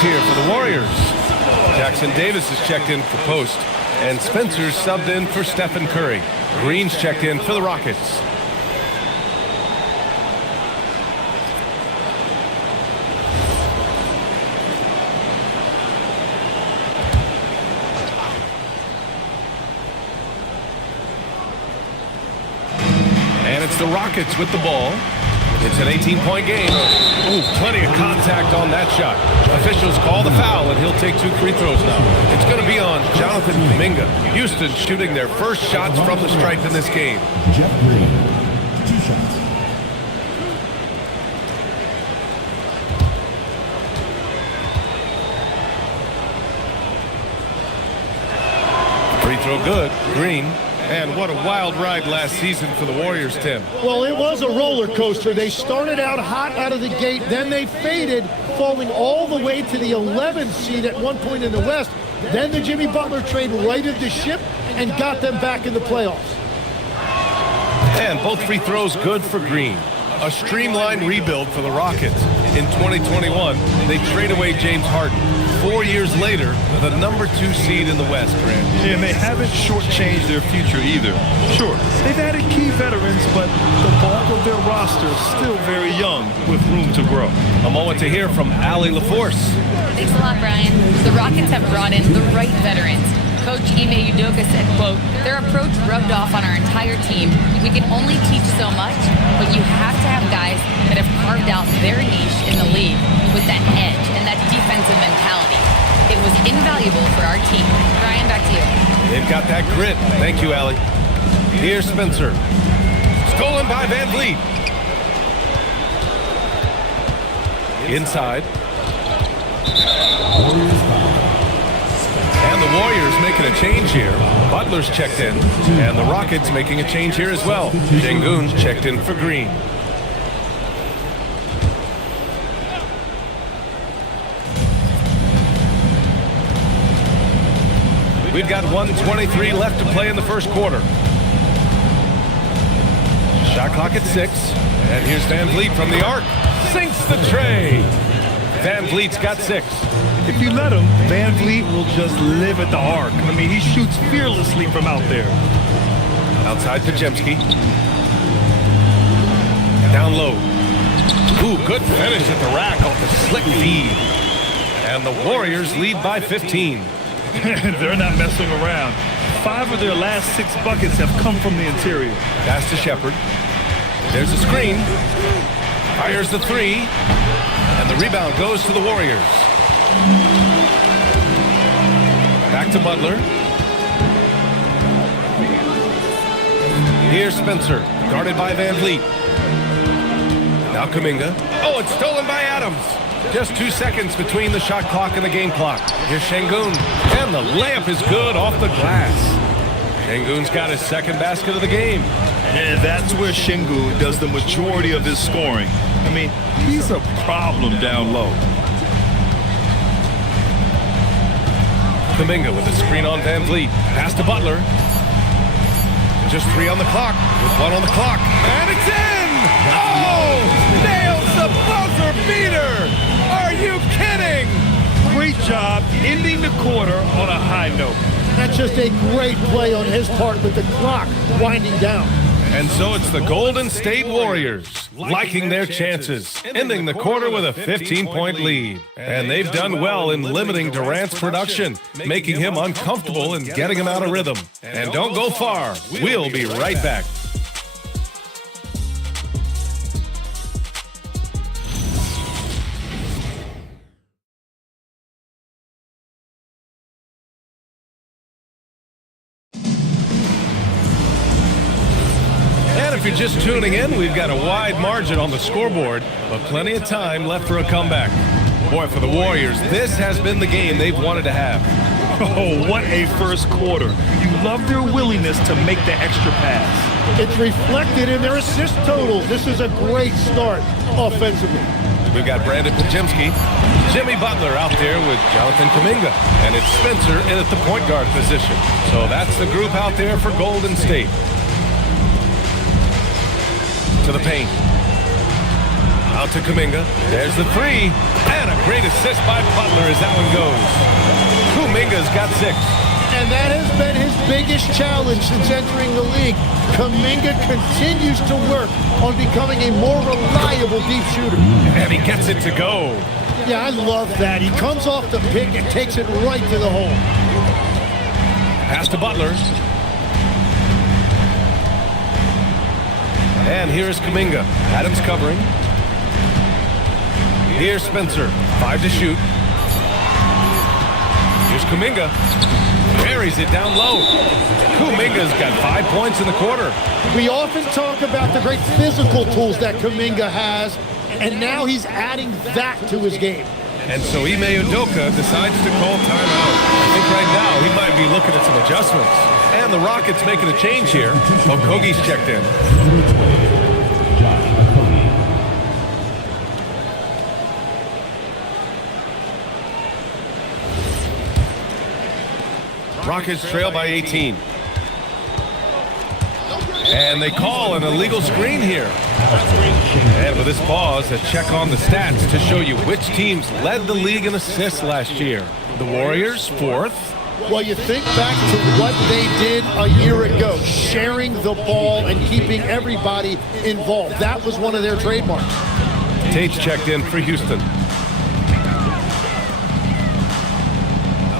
Here for the Warriors. Jackson Davis is checked in for post, and Spencer's subbed in for Stephen Curry. Green's checked in for the Rockets. And it's the Rockets with the ball. It's an 18-point game. Ooh, plenty of contact on that shot. Officials call the foul, and he'll take 2 free throws now. It's going to be on Jonathan Kuminga. Houston shooting their first shots from the stripe in this game. Jeff Green, 2 shots. Free throw good. Green. And what a wild ride last season for the Warriors, Tim. Well, it was a roller coaster. They started out hot out of the gate, then they faded, falling all the way to the 11th seed at one point in the West. Then the Jimmy Butler trade righted the ship and got them back in the playoffs. And both free throws good for Green. A streamlined rebuild for the Rockets. In 2021, they trade away James Harden. 4 years later, the number 2 seed in the West, Grant. And they haven't shortchanged their future either. Sure, they've added key veterans, but the bulk of their roster is still very young with room to grow. A moment to hear from Allie LaForce. Thanks a lot, Brian. The Rockets have brought in the right veterans. Coach Ime Udoka said, quote, their approach rubbed off on our entire team. We can only teach so much, but you have to have guys that have carved out their niche in the league with that edge and that defensive mentality. It was invaluable for our team. Brian, back to you. They've got that grit. Thank you, Allie. Here's Spencer. Stolen by Van Vliet. Inside. And the Warriors making a change here. Butler's checked in. And the Rockets making a change here as well. Şengün's checked in for Green. We've got 1:23 left to play in the first quarter. Shot clock at 6. And here's Van Vliet from the arc. Sinks the tray. Van Vliet's got 6. If you let him, Van Vliet will just live at the arc. I mean, he shoots fearlessly from out there. Outside Podziemski. Down low. Ooh, good finish at the rack off the slick feed. And the Warriors lead by 15. They're not messing around. 5 of their last 6 buckets have come from the interior. Pass to Shepard. There's a screen. Fires the 3. And the rebound goes to the Warriors. Back to Butler. Here's Spencer, guarded by Van Vliet. Now Kuminga. Oh, it's stolen by Adams. Just 2 seconds between the shot clock and the game clock. Here's Şengün. And the layup is good off the glass. Şengün's got his second basket of the game. And that's where Şengün does the majority of his scoring. I mean, he's a problem down low. Kuminga with a screen on Van Vliet. Pass to Butler. Just 3 on the clock. With 1 on the clock. And it's in! Oh! Nails the buzzer beater! Are you kidding? Great job ending the quarter on a high note. That's just a great play on his part with the clock winding down. And so it's the Golden State Warriors liking their chances, ending the quarter with a 15-point lead. And they've done well in limiting Durant's production, making him uncomfortable and getting him out of rhythm. And don't go far. We'll be right back. If you're just tuning in, we've got a wide margin on the scoreboard, but plenty of time left for a comeback. Boy, for the Warriors, this has been the game they've wanted to have. Oh, what a first quarter. You love their willingness to make the extra pass. It's reflected in their assist totals. This is a great start offensively. We've got Brandon Podziemski, Jimmy Butler out there with Jonathan Kuminga, and it's Spencer in at the point guard position. So that's the group out there for Golden State. To the paint. Out to Kuminga. There's the 3. And a great assist by Butler as that one goes. Kuminga's got 6. And that has been his biggest challenge since entering the league. Kuminga continues to work on becoming a more reliable deep shooter. And he gets it to go. Yeah, I love that. He comes off the pick and takes it right to the hole. Pass to Butler. And here's Kuminga. Adams covering. Here's Spencer. 5 to shoot. Here's Kuminga. Buries it down low. Kuminga's got 5 points in the quarter. We often talk about the great physical tools that Kuminga has, and now he's adding that to his game. And so Ime Udoka decides to call timeout. I think right now he might be looking at some adjustments. And the Rockets making a change here. Okogie's checked in. Rockets trail by 18. And they call an illegal screen here. And with this pause, a check on the stats to show you which teams led the league in assists last year. The Warriors, 4th. Well, you think back to what they did a year ago, sharing the ball and keeping everybody involved. That was one of their trademarks. Tate's checked in for Houston.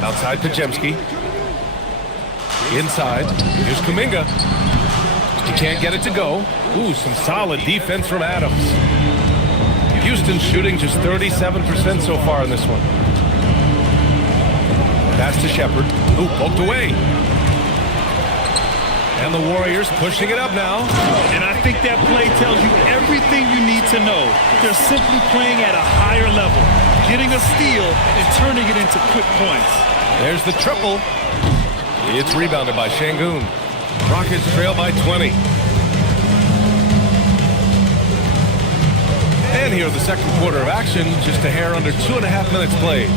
Outside Podziemski. Inside. Here's Kuminga. He can't get it to go. Ooh, some solid defense from Adams. Houston shooting just 37% so far in this one. Pass to Shepard. Ooh, poked away. And the Warriors pushing it up now. And I think that play tells you everything you need to know. They're simply playing at a higher level, getting a steal and turning it into quick points. There's the triple. It's rebounded by Şengün. Rockets trail by 20. And here the second quarter of action, just a hair under 2.5 minutes played.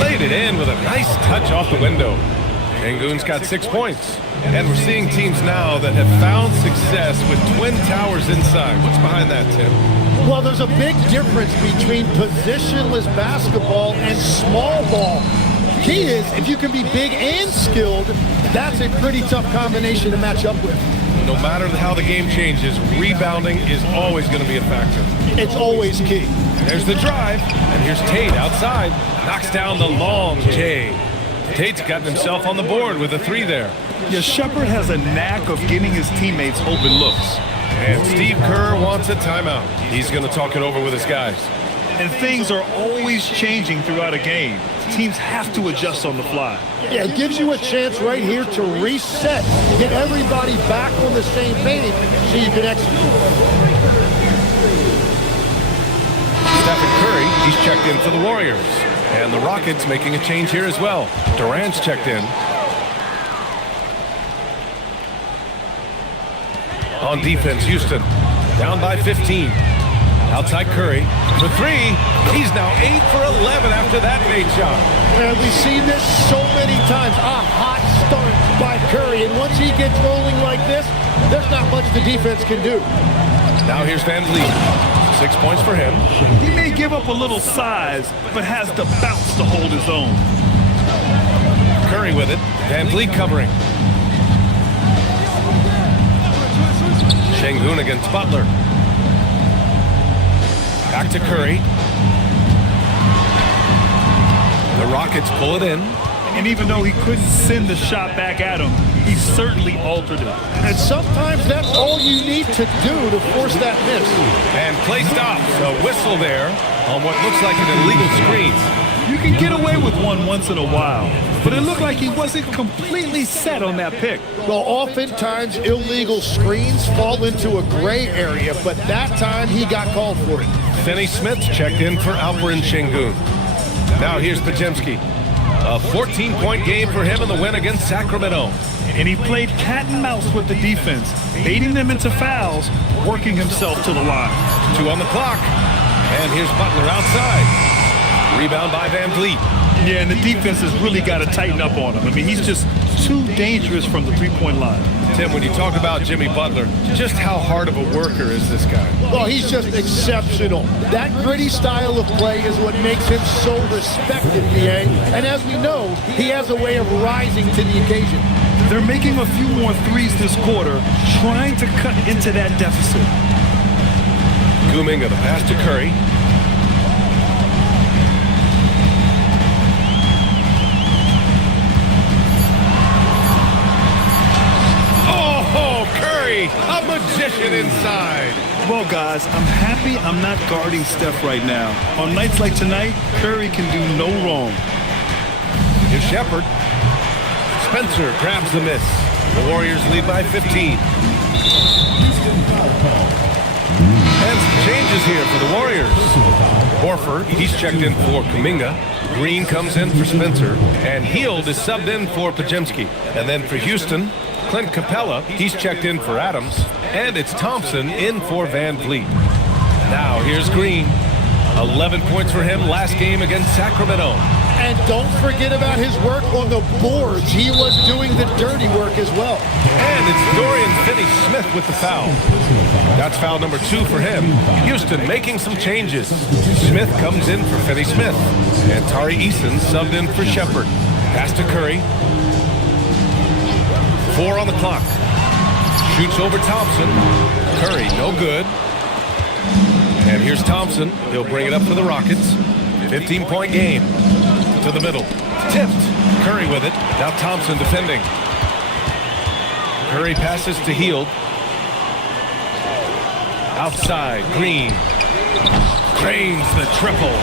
Played it in with a nice touch off the window. Şengün's got 6 points. And we're seeing teams now that have found success with twin towers inside. What's behind that, Tim? Well, there's a big difference between positionless basketball and small ball. Key is, if you can be big and skilled, that's a pretty tough combination to match up with. No matter how the game changes, rebounding is always going to be a factor. It's always key. There's the drive, and here's Tate outside. Knocks down the long J. Tate's gotten himself on the board with a 3 there. Yeah, Shepard has a knack of getting his teammates open looks. And Steve Kerr wants a timeout. He's going to talk it over with his guys. And things are always changing throughout a game. Teams have to adjust on the fly. Yeah, it gives you a chance right here to reset, get everybody back on the same page so you can execute. Stephen Curry, he's checked in for the Warriors. And the Rockets making a change here as well. Durant's checked in. On defense, Houston down by 15. Outside Curry for 3. He's now 8 for 11 after that made shot. And we've seen this so many times. A hot start by Curry. And once he gets rolling like this, there's not much the defense can do. Now here's Van Vliet. 6 points for him. He may give up a little size, but has the bounce to hold his own. Curry with it. Van Vliet covering. Şengün against Butler. Back to Curry. The Rockets pull it in. And even though he couldn't send the shot back at him, he certainly altered it. And sometimes that's all you need to do to force that miss. And play stops. A whistle there on what looks like an illegal screen. You can get away with one once in a while, but it looked like he wasn't completely set on that pick. Well, oftentimes illegal screens fall into a gray area, but that time he got called for it. Finney Smith checked in for Alperen Şengün. Now here's Podziemski. A 14-point game for him in the win against Sacramento. And he played cat and mouse with the defense, baiting them into fouls, working himself to the line. 2 on the clock. And here's Butler outside. Rebound by Van Vliet. Yeah, and the defense has really got to tighten up on him. I mean, he's just too dangerous from the three-point line. Tim, when you talk about Jimmy Butler, just how hard of a worker is this guy? Well, he's just exceptional. That gritty style of play is what makes him so respected, PA. And as we know, he has a way of rising to the occasion. They're making a few more threes this quarter, trying to cut into that deficit. Kuminga, the pass to Curry. A magician inside. Well, guys, I'm happy I'm not guarding Steph right now. On nights like tonight, Curry can do no wrong. Here's Shepard. Spencer grabs the miss. The Warriors lead by 15. And some changes here for the Warriors. Horford, he's checked in for Kuminga. Green comes in for Spencer. And Hield is subbed in for Podziemski. And then for Houston, Clint Capella, he's checked in for Adams, and it's Thompson in for Van Vliet. Now here's Green. 11 points for him last game against Sacramento. And don't forget about his work on the boards. He was doing the dirty work as well. And it's Dorian Finney-Smith with the foul. That's foul number 2 for him. Houston making some changes. Smith comes in for Finney-Smith, and Tari Eason subbed in for Shepard. Pass to Curry. 4 on the clock. Shoots over Thompson. Curry, no good. And here's Thompson. He'll bring it up for the Rockets. 15-point game. To the middle. Tipped. Curry with it. Now Thompson defending. Curry passes to Hield. Outside, Green. Cranes the triple.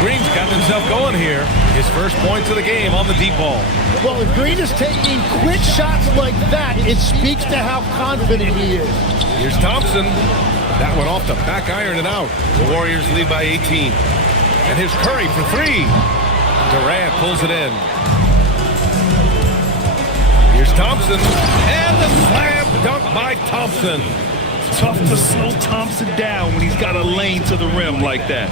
Green's got himself going here. His first points of the game on the deep ball. Well, if Green is taking quick shots like that, it speaks to how confident he is. Here's Thompson. That one off the back iron and out. The Warriors lead by 18. And here's Curry for three. Durant pulls it in. Here's Thompson. And the slam dunk by Thompson. Tough to slow Thompson down when he's got a lane to the rim like that.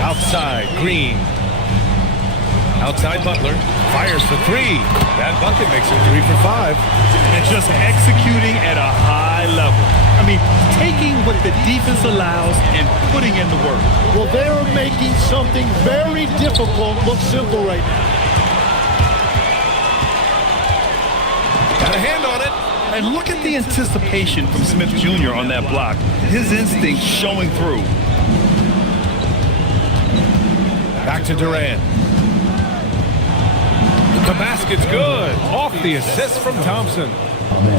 Outside, Green. Outside, Butler. Fires for three. That bucket makes him 3 for 5. And just executing at a high level. I mean, taking what the defense allows and putting in the work. Well, they're making something very difficult look simple right now. Got a hand on it. And look at the anticipation from Smith Jr. on that block. His instinct showing through. Back to Durant. The basket's good. Off the assist from Thompson.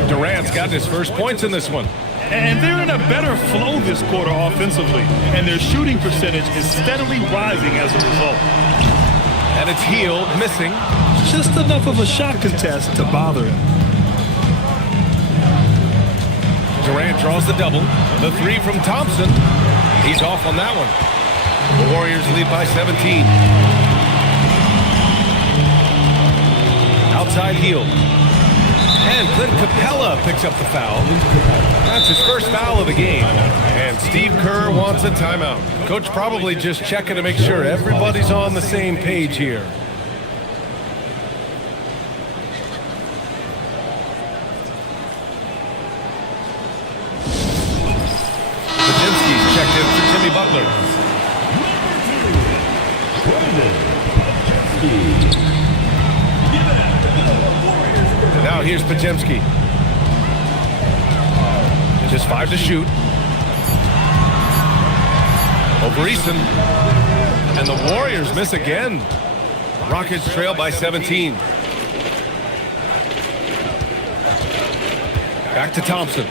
Durant's got his first points in this one. And they're in a better flow this quarter offensively. And their shooting percentage is steadily rising as a result. And it's Hield missing. Just enough of a shot contest to bother him. Durant draws the double. The three from Thompson. He's off on that one. The Warriors lead by 17. Outside Hield. And Clint Capella picks up the foul. That's his first foul of the game. And Steve Kerr wants a timeout. Coach probably just checking to make sure everybody's on the same page here. Pajinski's checked in for Jimmy Butler. Now here's Pajemski. Just 5 to shoot. Over Eason. And the Warriors miss again. Rockets trail by 17. Back to Thompson.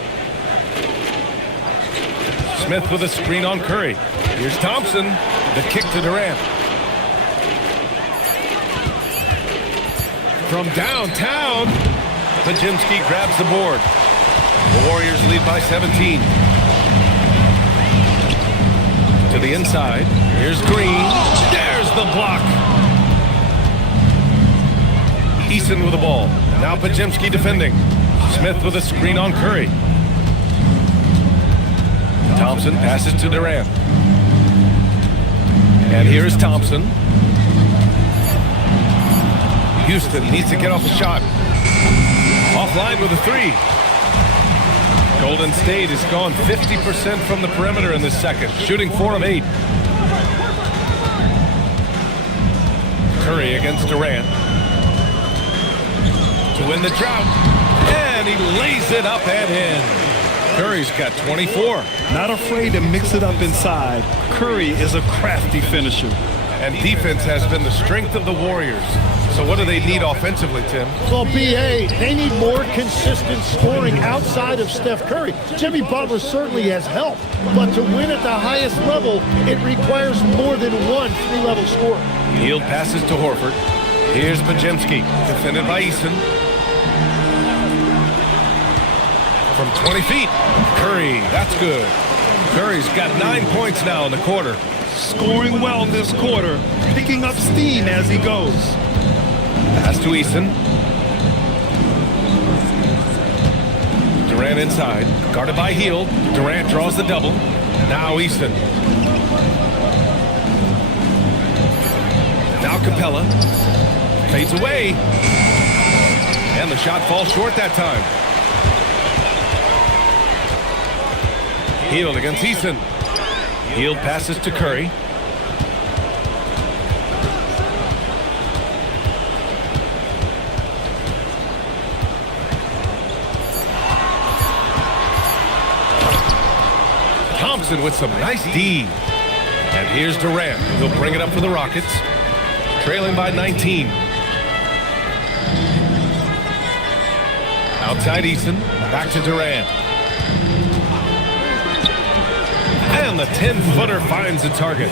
Smith with a screen on Curry. Here's Thompson. The kick to Durant. From downtown, Pajemski grabs the board. The Warriors lead by 17. To the inside. Here's Green. There's the block. Eason with the ball. Now Pajemski defending. Smith with a screen on Curry. Thompson passes to Durant. And here's Thompson. Houston needs to get off a shot. Offline with a three. Golden State has gone 50% from the perimeter in this second, shooting 4 of 8. Curry against Durant. To win the drought. And he lays it up and in. Curry's got 24. Not afraid to mix it up inside. Curry is a crafty finisher. And defense has been the strength of the Warriors. So what do they need offensively, Tim? Well, B.A., they need more consistent scoring outside of Steph Curry. Jimmy Butler certainly has help, but to win at the highest level, it requires more than one three-level scorer. Hield passes to Horford. Here's Pajemski, defended by Eason. From 20 feet, Curry, that's good. Curry's got 9 points now in the quarter. Scoring well this quarter, picking up steam as he goes. Pass to Eason. Durant inside, guarded by Hield. Durant draws the double. Now Eason. Now Capella. Fades away. And the shot falls short that time. Hield against Eason. Hield passes to Curry. Thompson with some nice D. And here's Durant. He'll bring it up for the Rockets. Trailing by 19. Outside Eason, back to Durant. And the 10-footer finds the target.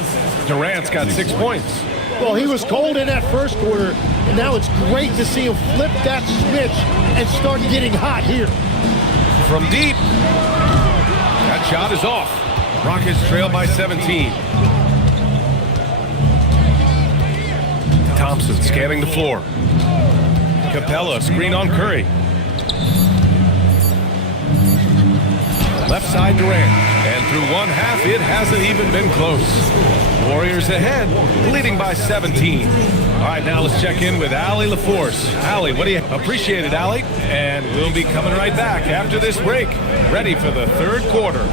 Durant's got 6 points. Well, he was cold in that first quarter, and now it's great to see him flip that switch and start getting hot here. From deep. That shot is off. Rockets trail by 17. Thompson scanning the floor. Capella screen on Curry. Left side Durant. And through one half, it hasn't even been close. Warriors ahead, leading by 17. All right, now let's check in with Allie LaForce. Allie, what do you appreciate it, Allie? And we'll be coming right back after this break, ready for the third quarter.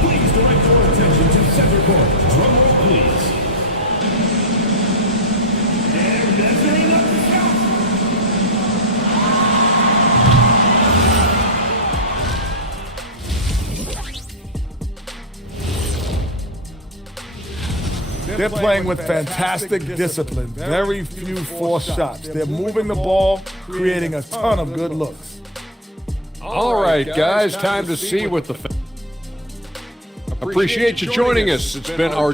They're playing with fantastic discipline. Very few forced shots. They're moving the ball, creating a ton of good looks. All right, guys, time to see what the... Appreciate you joining us. It's been our...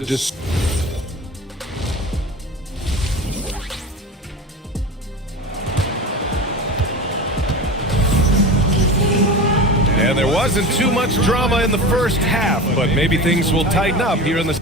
And there wasn't too much drama in the first half, but maybe things will tighten up here in the...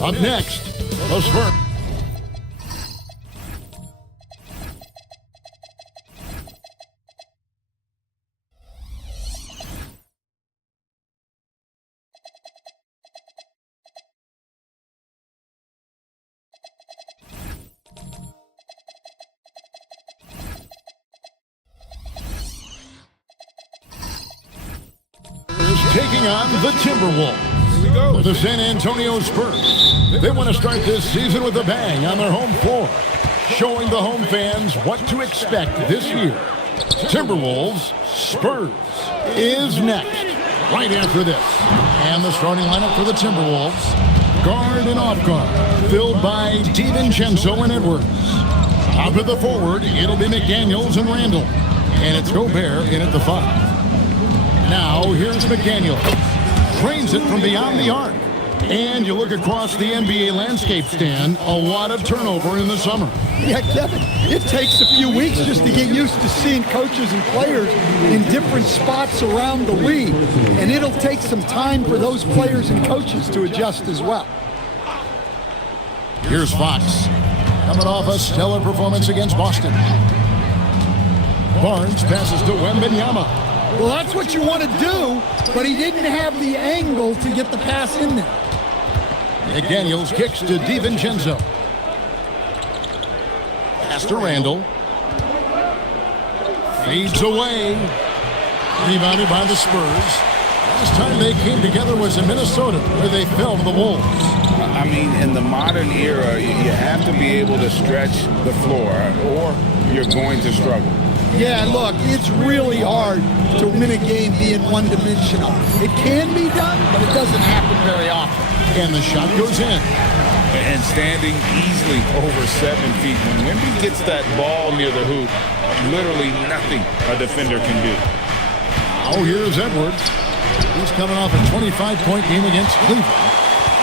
Up next, the Spurs. Taking on the Timberwolves. With the San Antonio Spurs. They want to start this season with a bang on their home floor, showing the home fans what to expect this year. Timberwolves Spurs is next, right after this. And the starting lineup for the Timberwolves: guard and off guard, filled by DiVincenzo and Edwards. Out at the forward, it'll be McDaniels and Randall. And it's Gobert in at the 5. Now, here's McDaniel. Drains it from beyond the arc. And you look across the NBA landscape, Stan, a lot of turnover in the summer. Yeah, Kevin, it takes a few weeks just to get used to seeing coaches and players in different spots around the league. And it'll take some time for those players and coaches to adjust as well. Here's Fox, coming off a stellar performance against Boston. Barnes passes to Wembanyama. Well, that's what you want to do, but he didn't have the angle to get the pass in there. McDaniels kicks to DiVincenzo. Pass to Randall. Fades away. Rebounded by the Spurs. Last time they came together was in Minnesota, where they fell to the Wolves. I mean, in the modern era, you have to be able to stretch the floor, or you're going to struggle. Yeah, look, it's really hard to win a game being one-dimensional. It can be done, but it doesn't happen very often. And the shot goes in. And standing easily over 7 feet. When Wemby gets that ball near the hoop, literally nothing a defender can do. Oh, here's Edwards. He's coming off a 25-point game against Cleveland.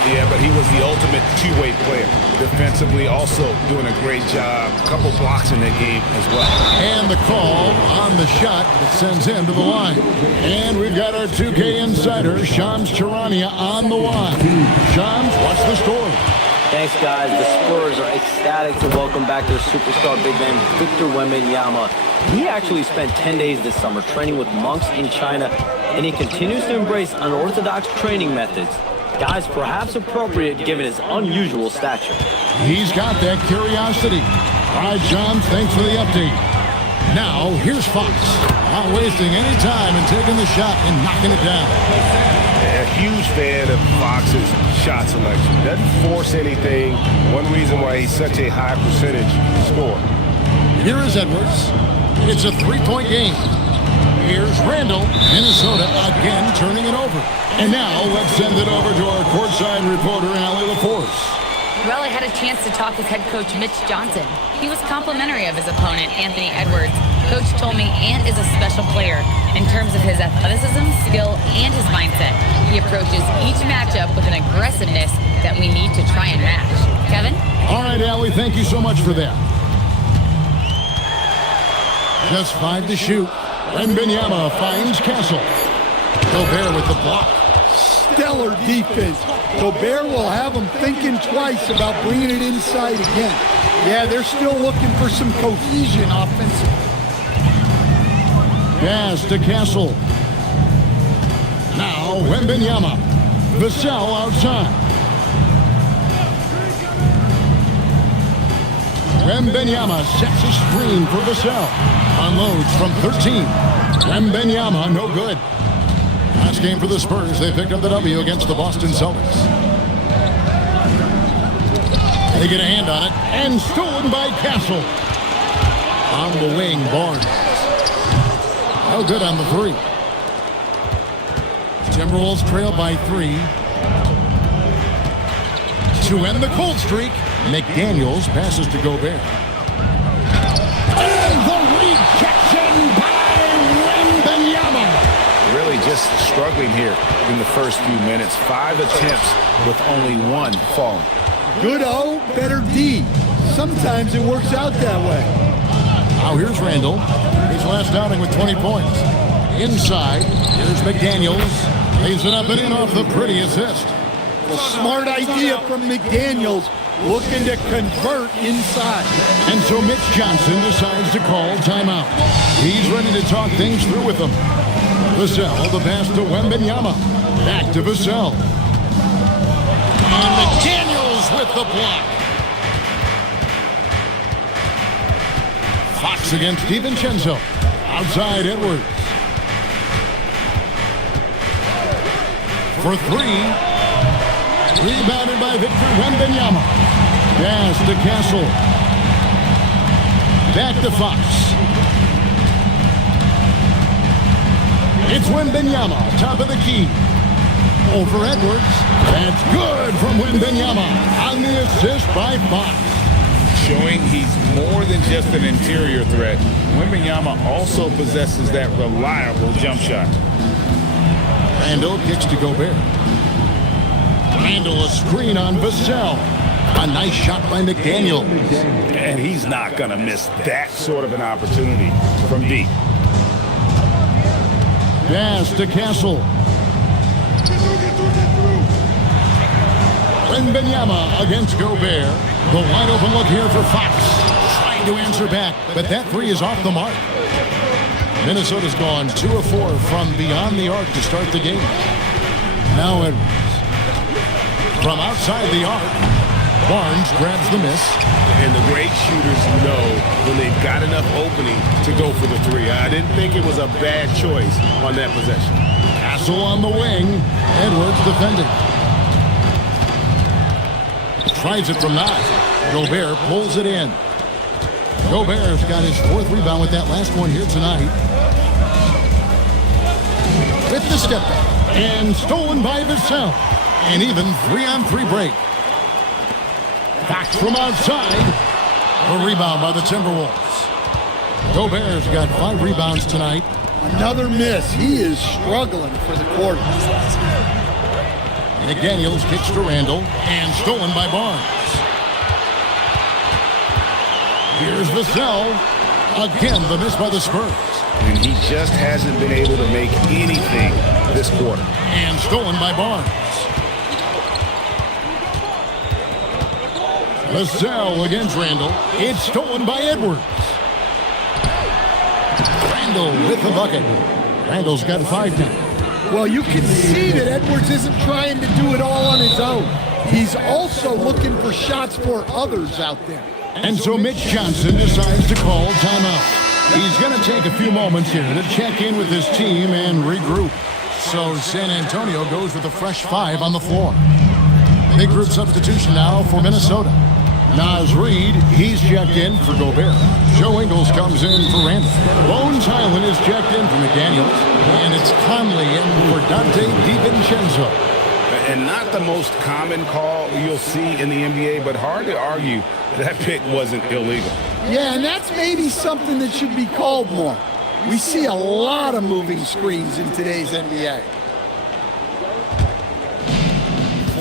Yeah, but he was the ultimate two-way player. Defensively, also doing a great job. A couple blocks in that game as well. And the call on the shot that sends him to the line. And we've got our 2K insider, Shams Charania, on the line. Shams, what's the story? Thanks, guys. The Spurs are ecstatic to welcome back their superstar big man, Victor Wembanyama. He actually spent 10 days this summer training with monks in China, and he continues to embrace unorthodox training methods. Guys, perhaps appropriate given his unusual stature. He's got that curiosity. All right, John, thanks for the update. Now, here's Fox. Not wasting any time and taking the shot and knocking it down. A huge fan of Fox's shot selection. Doesn't force anything. One reason why he's such a high percentage scorer. Here is Edwards. It's a three-point game. Here's Randall. Minnesota again turning it over. And now let's send it over to our courtside reporter, Allie LaForce. Well, I had a chance to talk with head coach Mitch Johnson. He was complimentary of his opponent, Anthony Edwards. Coach told me Ant is a special player in terms of his athleticism, skill, and his mindset. He approaches each matchup with an aggressiveness that we need to try and match. Kevin? All right, Allie, thank you so much for that. Just 5 to shoot. Wembanyama finds Castle. Gobert with the block. Stellar defense. Gobert will have them thinking twice about bringing it inside again. Yeah, they're still looking for some cohesion offensively. Pass to Castle. Now Wembanyama. Vassell outside. Wembanyama sets a screen for Vassell. Unloads from 13. Wembanyama, no good. Last game for the Spurs, they picked up the W against the Boston Celtics. They get a hand on it, and stolen by Castle. On the wing, Barnes. No good on the 3. Timberwolves trail by 3. To end the cold streak, McDaniels passes to Gobert. And the rejection by Wembanyama. Really just struggling here in the first few minutes. 5 attempts with only 1 falling. Good O, better D. Sometimes it works out that way. Now here's Randall. His last outing with 20 points. Inside, here's McDaniels. Lays it up and in off the pretty assist. Well, smart idea from McDaniels, looking to convert inside. And so Mitch Johnson decides to call timeout. He's ready to talk things through with them. Vassell, the pass to Wembanyama. Back to Vassell. And McDaniels with the block. Fox against DiVincenzo. Outside Edwards. For three. Rebounded by Victor Wembanyama. Pass to Castle. Back to Fox. It's Wembanyama, top of the key. Over Edwards. That's good from Wembanyama on the assist by Fox. Showing he's more than just an interior threat. Wembanyama also possesses that reliable jump shot. Randall kicks to Gobert. Randall a screen on Vassell. A nice shot by McDaniel. And he's not going to miss that sort of an opportunity from deep. Pass to Castle. Wembanyama against Gobert. The wide open look here for Fox. Trying to answer back, but that three is off the mark. Minnesota's gone 2 of 4 from beyond the arc to start the game. Now Edwards. From outside the arc, Barnes grabs the miss. And the great shooters know when they've got enough opening to go for the three. I didn't think it was a bad choice on that possession. Castle on the wing. Edwards defending. Tries it from 9. Gobert pulls it in. Gobert's got his 4th rebound with that last one here tonight. With the step back. And stolen by Vassell. And even 3-on-3 break. Fox from outside. A rebound by the Timberwolves. Gobert's got 5 rebounds tonight. Another miss. He is struggling for the quarter. McDaniels kicks to Randall. And stolen by Barnes. Here's Vassell. Again, the miss by the Spurs. And he just hasn't been able to make anything this quarter. And stolen by Barnes. Vassell against Randall. It's stolen by Edwards. Randall with the bucket. Randall's got 5 now. Well, you can see that Edwards isn't trying to do it all on his own. He's also looking for shots for others out there. And so Mitch Johnson decides to call timeout. He's going to take a few moments here to check in with his team and regroup. So San Antonio goes with a fresh 5 on the floor. Big group substitution now for Minnesota. Nas Reed, he's checked in for Gobert. Joe Ingles comes in for Randall. Bones Highland is checked in for McDaniels. And it's Conley in for Dante DiVincenzo. And not the most common call you'll see in the NBA, but hard to argue that pick wasn't illegal. Yeah, and that's maybe something that should be called more. We see a lot of moving screens in today's NBA.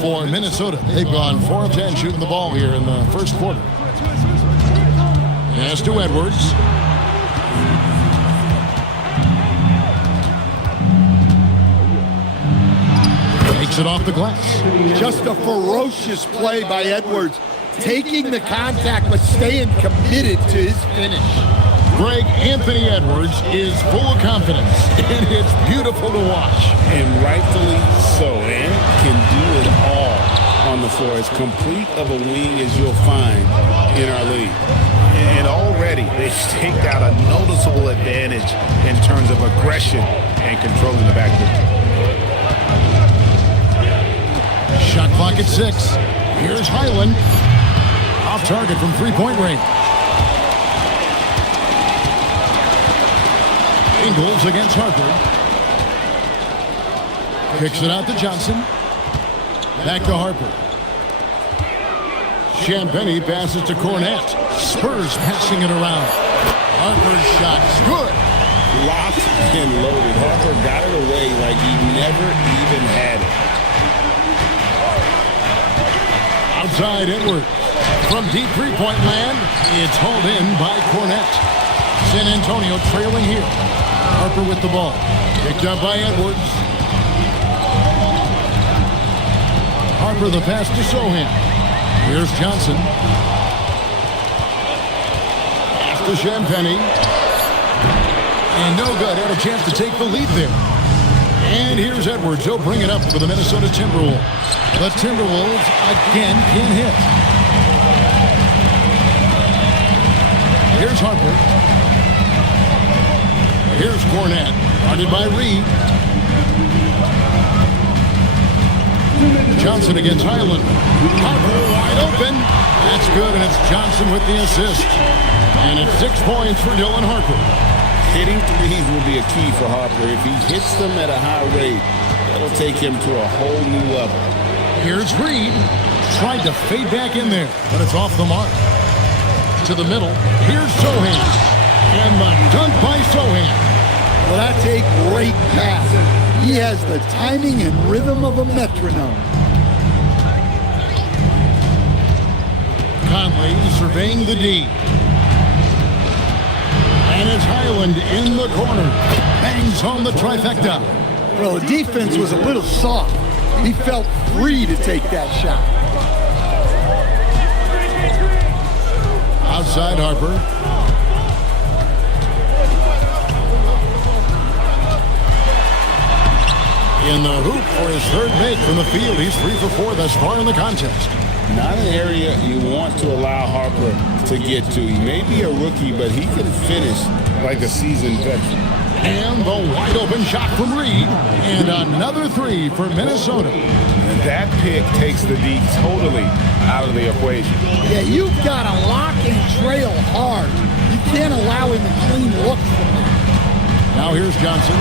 For Minnesota, they've gone 4 of 10 shooting the ball here in the first quarter. Pass to Edwards. Takes it off the glass. Just a ferocious play by Edwards. Taking the contact, but staying committed to his finish. Greg Anthony Edwards is full of confidence, and it's beautiful to watch. And rightfully so, and can do it all on the floor. As complete of a wing as you'll find in our league. And already they've staked out a noticeable advantage in terms of aggression and controlling the backcourt. Shot clock at 6. Here's Highland. Off target from 3-point range. Ingles against Harper. Kicks it out to Johnson. Back to Harper. Champagnie passes to Cornette. Spurs passing it around. Harper's shot's good. Locked and loaded. Harper got it away like he never even had it. Outside Edwards. From deep 3-point land, it's hauled in by Cornette. San Antonio trailing here. Harper with the ball. Picked up by Edwards. Harper the pass to Sohan. Here's Johnson. Pass to Champagny. And no good. Had a chance to take the lead there. And here's Edwards. He'll bring it up for the Minnesota Timberwolves. The Timberwolves again can't hit. Here's Harper. Here's Cornette. Guarded by Reed. Johnson against Highland. Harper wide open. That's good, and it's Johnson with the assist. And it's 6 points for Dylan Harper. Hitting threes will be a key for Harper. If he hits them at a high rate, that'll take him to a whole new level. Here's Reed. Tried to fade back in there, but it's off the mark. To the middle. Here's Sohan. And the dunk by Sohan. Well, that's a great pass. He has the timing and rhythm of a metronome. Conley surveying the D. And it's Highland in the corner. Bangs home the trifecta. Well, the defense was a little soft. He felt free to take that shot. Outside Harper. In the hoop for his third make from the field. He's 3 for 4 thus far in the contest. Not an area you want to allow Harper to get to. He may be a rookie, but he can finish like a seasoned veteran. And the wide open shot from Reed. And another 3 for Minnesota. That pick takes the D totally out of the equation. Yeah, you've got to lock and trail hard. You can't allow him to clean look from that. Now here's Johnson.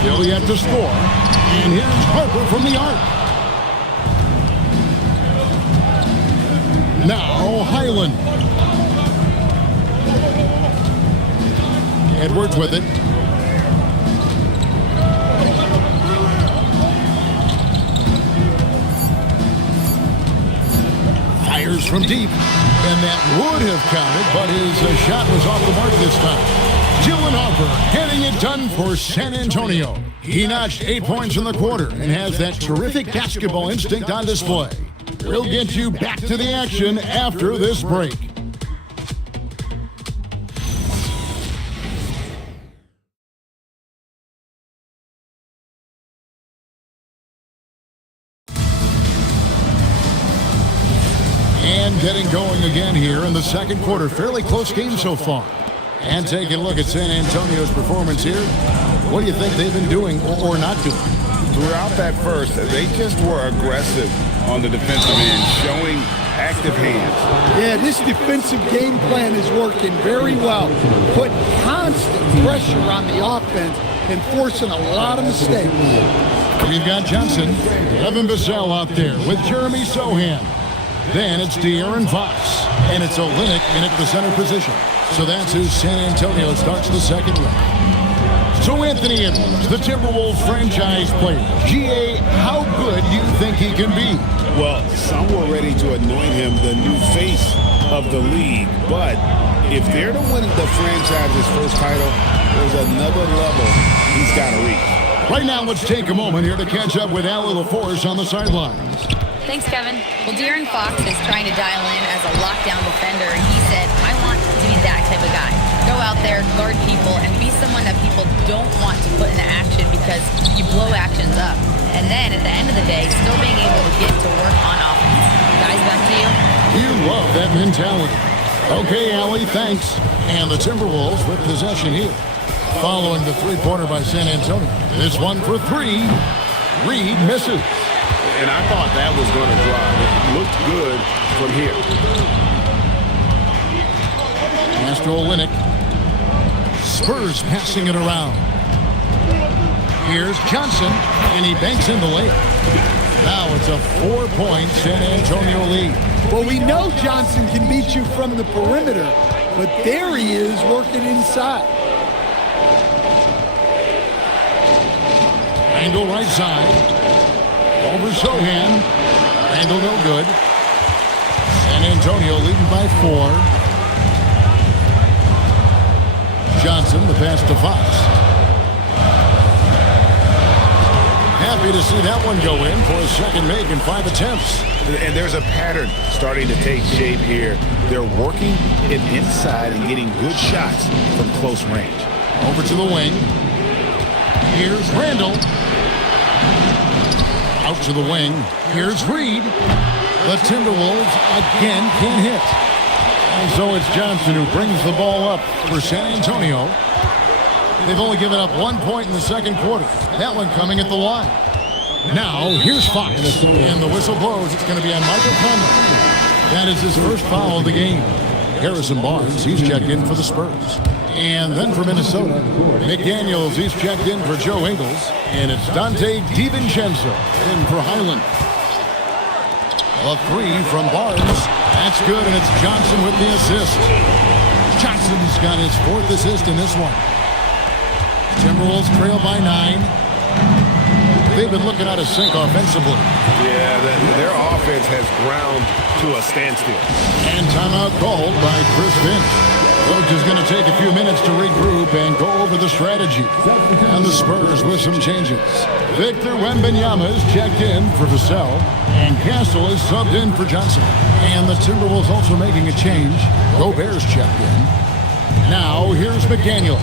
Still yet to score. And here's Harper from the arc. Now Highland. Edwards with it. Fires from deep. And that would have counted, but his shot was off the mark this time. Dylan Harper getting it done for San Antonio. He notched 8 points in the quarter and has that terrific basketball instinct on display. We'll get you back to the action after this break. And getting going again here in the second quarter. Fairly close game so far. And taking a look at San Antonio's performance here. What do you think they've been doing or not doing? Throughout that first, they just were aggressive on the defensive end, showing active hands. Yeah, this defensive game plan is working very well. Put constant pressure on the offense and forcing a lot of mistakes. We've got Johnson, Evan Vassell out there with Jeremy Sohan. Then it's De'Aaron Fox, and it's Olynyk in at the center position. So that's who San Antonio starts the second round. So Anthony Edwards, the Timberwolves franchise player. GA, how good do you think he can be? Well, some were ready to anoint him the new face of the league. But if they're to win the franchise's first title, there's another level he's got to reach. Right now, let's take a moment here to catch up with Allie LaForce on the sidelines. Thanks, Kevin. Well, De'Aaron Fox is trying to dial in as a lockdown defender, and he said, I want to be that type of guy. Go out there, guard people, and be someone that people don't want to put into action because you blow actions up. And then, at the end of the day, still being able to get to work on offense. Guys, back to you. You love that mentality. Okay, Allie, thanks. And the Timberwolves with possession here. Following the three-pointer by San Antonio. This one for 3. Reed misses. And I thought that was going to drive. It looked good from here. Pass to Olynyk. Spurs passing it around. Here's Johnson, and he banks in the layup. Now it's a 4-point San Antonio lead. Well, we know Johnson can beat you from the perimeter, but there he is working inside. Angle right side. Over Sohan. Angle no good. San Antonio leading by 4. Johnson, the pass to Fox. happy to see that one go in for a second make in 5 attempts. And there's a pattern starting to take shape here. They're working it inside and getting good shots from close range. Over to the wing. Here's Randall. Out to the wing. Here's Reed. The Timberwolves again can't hit. And so it's Johnson who brings the ball up for San Antonio. They've only given up 1 point in the second quarter. That one coming at the line. Now, here's Fox. And the whistle blows. It's going to be on Michael Conley. That is his first foul of the game. Harrison Barnes, he's checked in for the Spurs. And then for Minnesota, McDaniels, he's checked in for Joe Ingles. And it's Dante DiVincenzo in for Highland. A three from Barnes. That's good, and it's Johnson with the assist. Johnson's got his 4th assist in this one. Timberwolves trail by 9. They've been looking out of sync offensively. Yeah, their offense has ground to a standstill. And timeout called by Chris Finch. Coach is going to take a few minutes to regroup and go over the strategy. And the Spurs with some changes. Victor Wembanyama is checked in for Vassell. And Castle is subbed in for Johnson. And the Timberwolves also making a change. Gobert's checked in. Now here's McDaniel.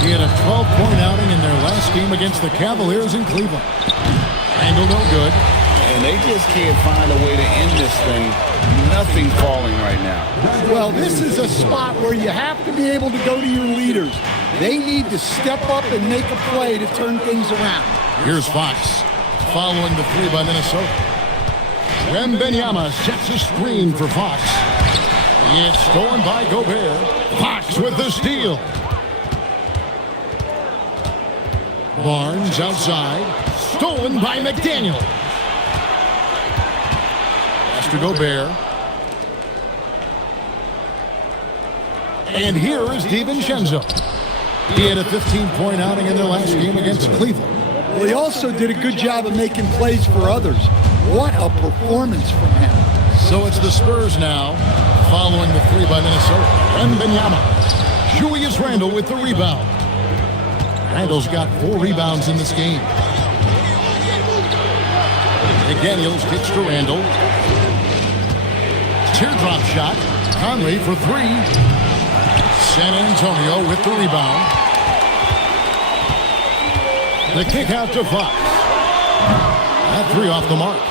He had a 12-point outing in their last game against the Cavaliers in Cleveland. Angle no good. And they just can't find a way to end this thing. Nothing falling right now. Well, this is a spot where you have to be able to go to your leaders. They need to step up and make a play to turn things around. Here's Fox following the three by Minnesota. Wembanyama sets a screen for Fox. It's stolen by Gobert. Fox with the steal. Barnes outside. Stolen by McDaniel. Pass to Gobert. And here is DiVincenzo. He had a 15-point outing in their last game against Cleveland. Well, he also did a good job of making plays for others. What a performance from him. So it's the Spurs now, following the three by Minnesota. Wembanyama. Julius Randle with the rebound. Randle's got 4 rebounds in this game. McDaniels kicks to Randle. Teardrop shot. Conley for 3. San Antonio with the rebound. The kick out to Fox. That 3 off the mark.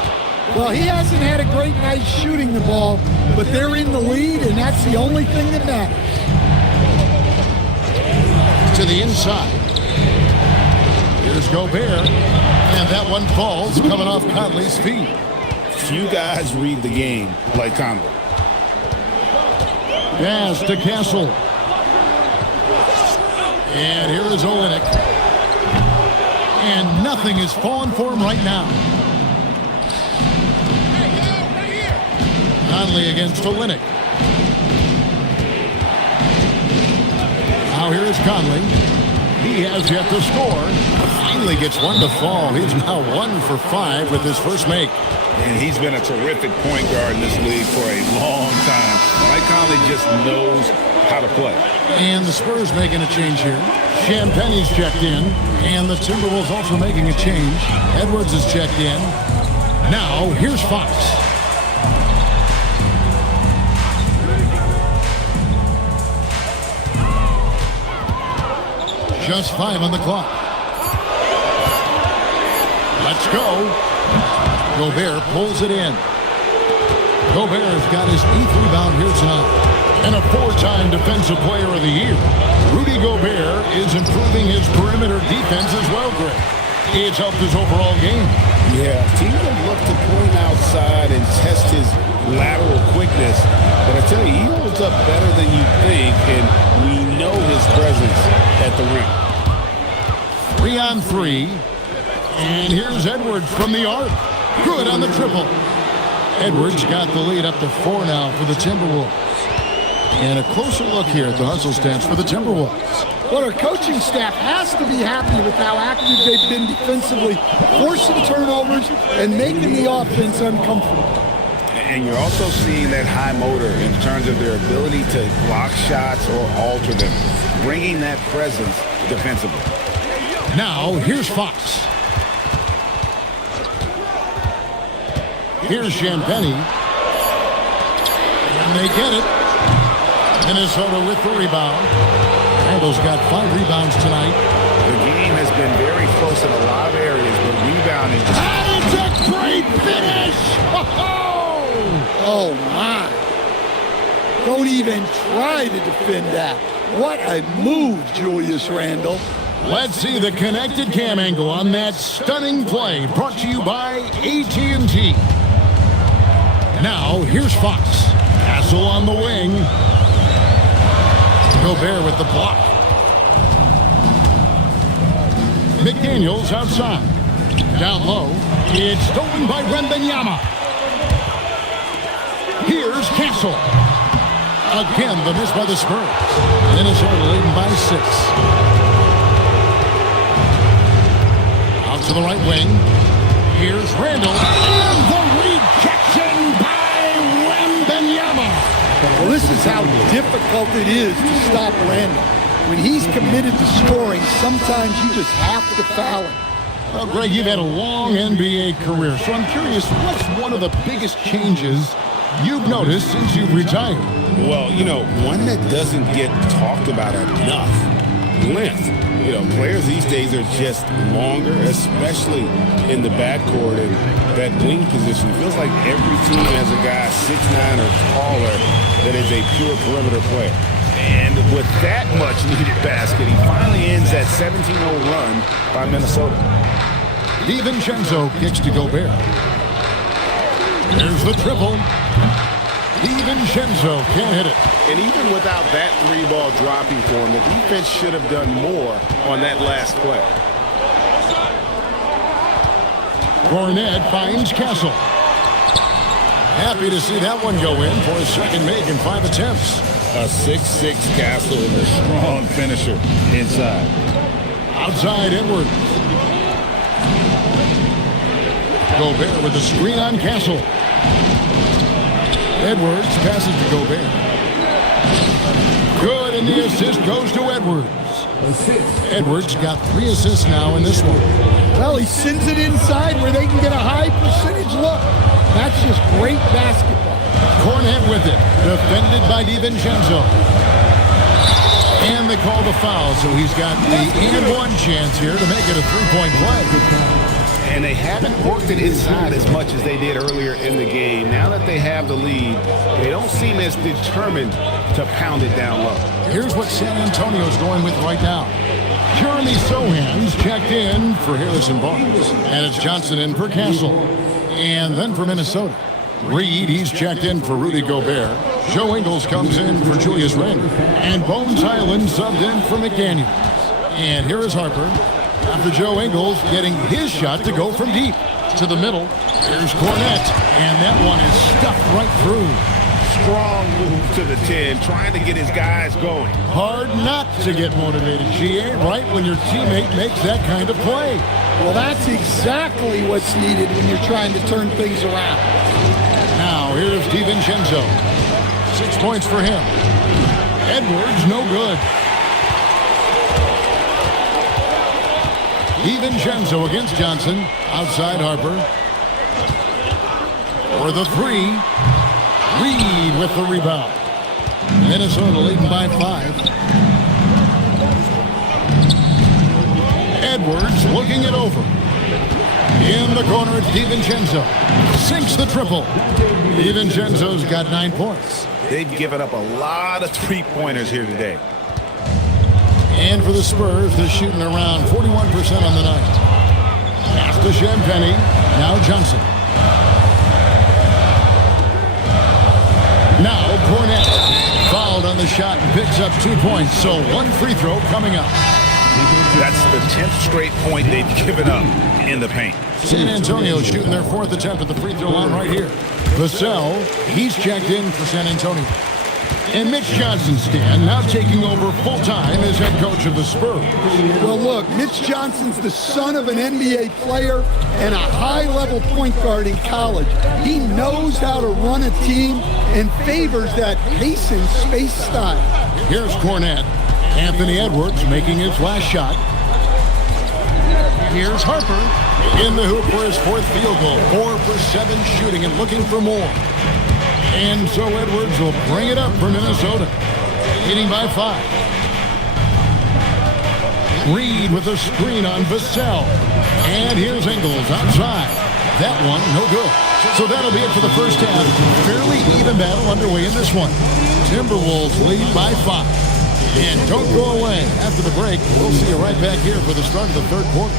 Well, he hasn't had a great night shooting the ball, but they're in the lead, and that's the only thing that matters. To the inside. Here's Gobert, and that one falls coming off Conley's feet. Few guys read the game like Conley. Pass to Castle. And here is Olynyk. And nothing is falling for him right now. Conley against Olynyk. Now here is Conley. He has yet to score. Finally gets one to fall. He's now 1 for 5 with his first make. And he's been a terrific point guard in this league for a long time. Mike Conley just knows how to play. And the Spurs making a change here. Champagne's checked in. And the Timberwolves also making a change. Edwards is checked in. Now, here's Fox. Just 5 on the clock. Let's go. Gobert pulls it in. Gobert's got his 8th rebound here tonight. And a 4-time Defensive Player of the Year. Rudy Gobert is improving his perimeter defense as well, Greg. It's helped his overall game. Yeah, teams have looked to point outside and test his lateral quickness. But I tell you, he holds up better than you think, and we know his presence at the rim. 3 on 3. And here's Edwards from the arc. Good on the triple. Edwards got the lead up to 4 now for the Timberwolves. And a closer look here at the hustle stats for the Timberwolves. Well, our coaching staff has to be happy with how active they've been defensively, forcing turnovers and making the offense uncomfortable. And you're also seeing that high motor in terms of their ability to block shots or alter them, bringing that presence defensively. Now, here's Fox. Here's Champagny. And they get it. Minnesota with the rebound. Randall's got 5 rebounds tonight. The game has been very close in a lot of areas, but rebounding. And it's a great finish! Oh, my. Don't even try to defend that. What a move, Julius Randle. Let's see the connected cam angle on that stunning play, brought to you by AT&T. Now, here's Fox. Castle on the wing. Gobert with the block. McDaniels outside. Down low. It's stolen by Wembanyama. Here's Castle. Again, the miss by the Spurs. Minnesota leading by 6. Out to the right wing. Here's Randall. And the rejection by Wembanyama. Well, this is how difficult it is to stop Randall. When he's committed to scoring, sometimes you just have to foul him. Well, Greg, you've had a long NBA career, so I'm curious, what's one of the biggest changes you've noticed since you've retired? Well, one that doesn't get talked about enough, length. Players these days are just longer, especially in the backcourt and that wing position. It feels like every team has a guy 6'9" or taller that is a pure perimeter player. And with that much needed basket, he finally ends that 17-0 run by Minnesota. DiVincenzo kicks to Gobert. There's the triple. DiVincenzo can't hit it. And even without that 3-ball dropping for him, the defense should have done more on that last play. Cornet finds Castle. Happy to see that one go in for his second make in 5 attempts. A 6'6" Castle and a strong finisher inside. Outside Edwards. Gobert with the screen on Castle. Edwards passes to Gobert. Good, and the assist goes to Edwards. Edwards got 3 assists now in this one. Well, he sends it inside where they can get a high percentage look. That's just great basketball. Cornet with it, defended by DiVincenzo. And they call the foul, so he's got the and-one chance here to make it a 3-point play. And they haven't worked it inside as much as they did earlier in the game. Now that they have the lead, they don't seem as determined to pound it down low. Here's what San Antonio's going with right now. Jeremy Sohan's checked in for Harrison Barnes. And it's Johnson in for Castle. And then for Minnesota, Reed, he's checked in for Rudy Gobert. Joe Ingles comes in for Julius Randle. And Bones Highland subbed in for McDaniels. And here is Harper. After Joe Ingles getting his shot to go from deep to the middle. Here's Cornet, and that one is stuffed right through. Strong move to the 10, trying to get his guys going. Hard not to get motivated, GA, right when your teammate makes that kind of play. Well, that's exactly what's needed when you're trying to turn things around. Now, here's DiVincenzo. 6 points for him. Edwards, no good. DiVincenzo against Johnson. Outside Harper. For the 3. Reed with the rebound. Minnesota leading by 5. Edwards looking it over. In the corner, it's DiVincenzo. Sinks the triple. DiVincenzo's got 9 points. They've given up a lot of three-pointers here today. And for the Spurs, they're shooting around 41% on the night. Pass to Champagny. Now Johnson. Now Cornet. Fouled on the shot and picks up 2 points. So 1 free throw coming up. That's the 10th straight point they've given up in the paint. San Antonio shooting their 4th attempt at the free throw line right here. Vassell, he's checked in for San Antonio. And Mitch Johnson, Stan, now taking over full-time as head coach of the Spurs. Well, look, Mitch Johnson's the son of an NBA player and a high-level point guard in college. He knows how to run a team and favors that pace and space style. Here's Cornet. Anthony Edwards making his last shot. Here's Harper. In the hoop for his fourth field goal. 4 for 7 shooting and looking for more. And so Edwards will bring it up for Minnesota. Leading by 5. Reed with a screen on Vassell. And here's Ingles outside. That one, no good. So that'll be it for the first half. Fairly even battle underway in this one. Timberwolves lead by 5. And don't go away. After the break, we'll see you right back here for the start of the third quarter.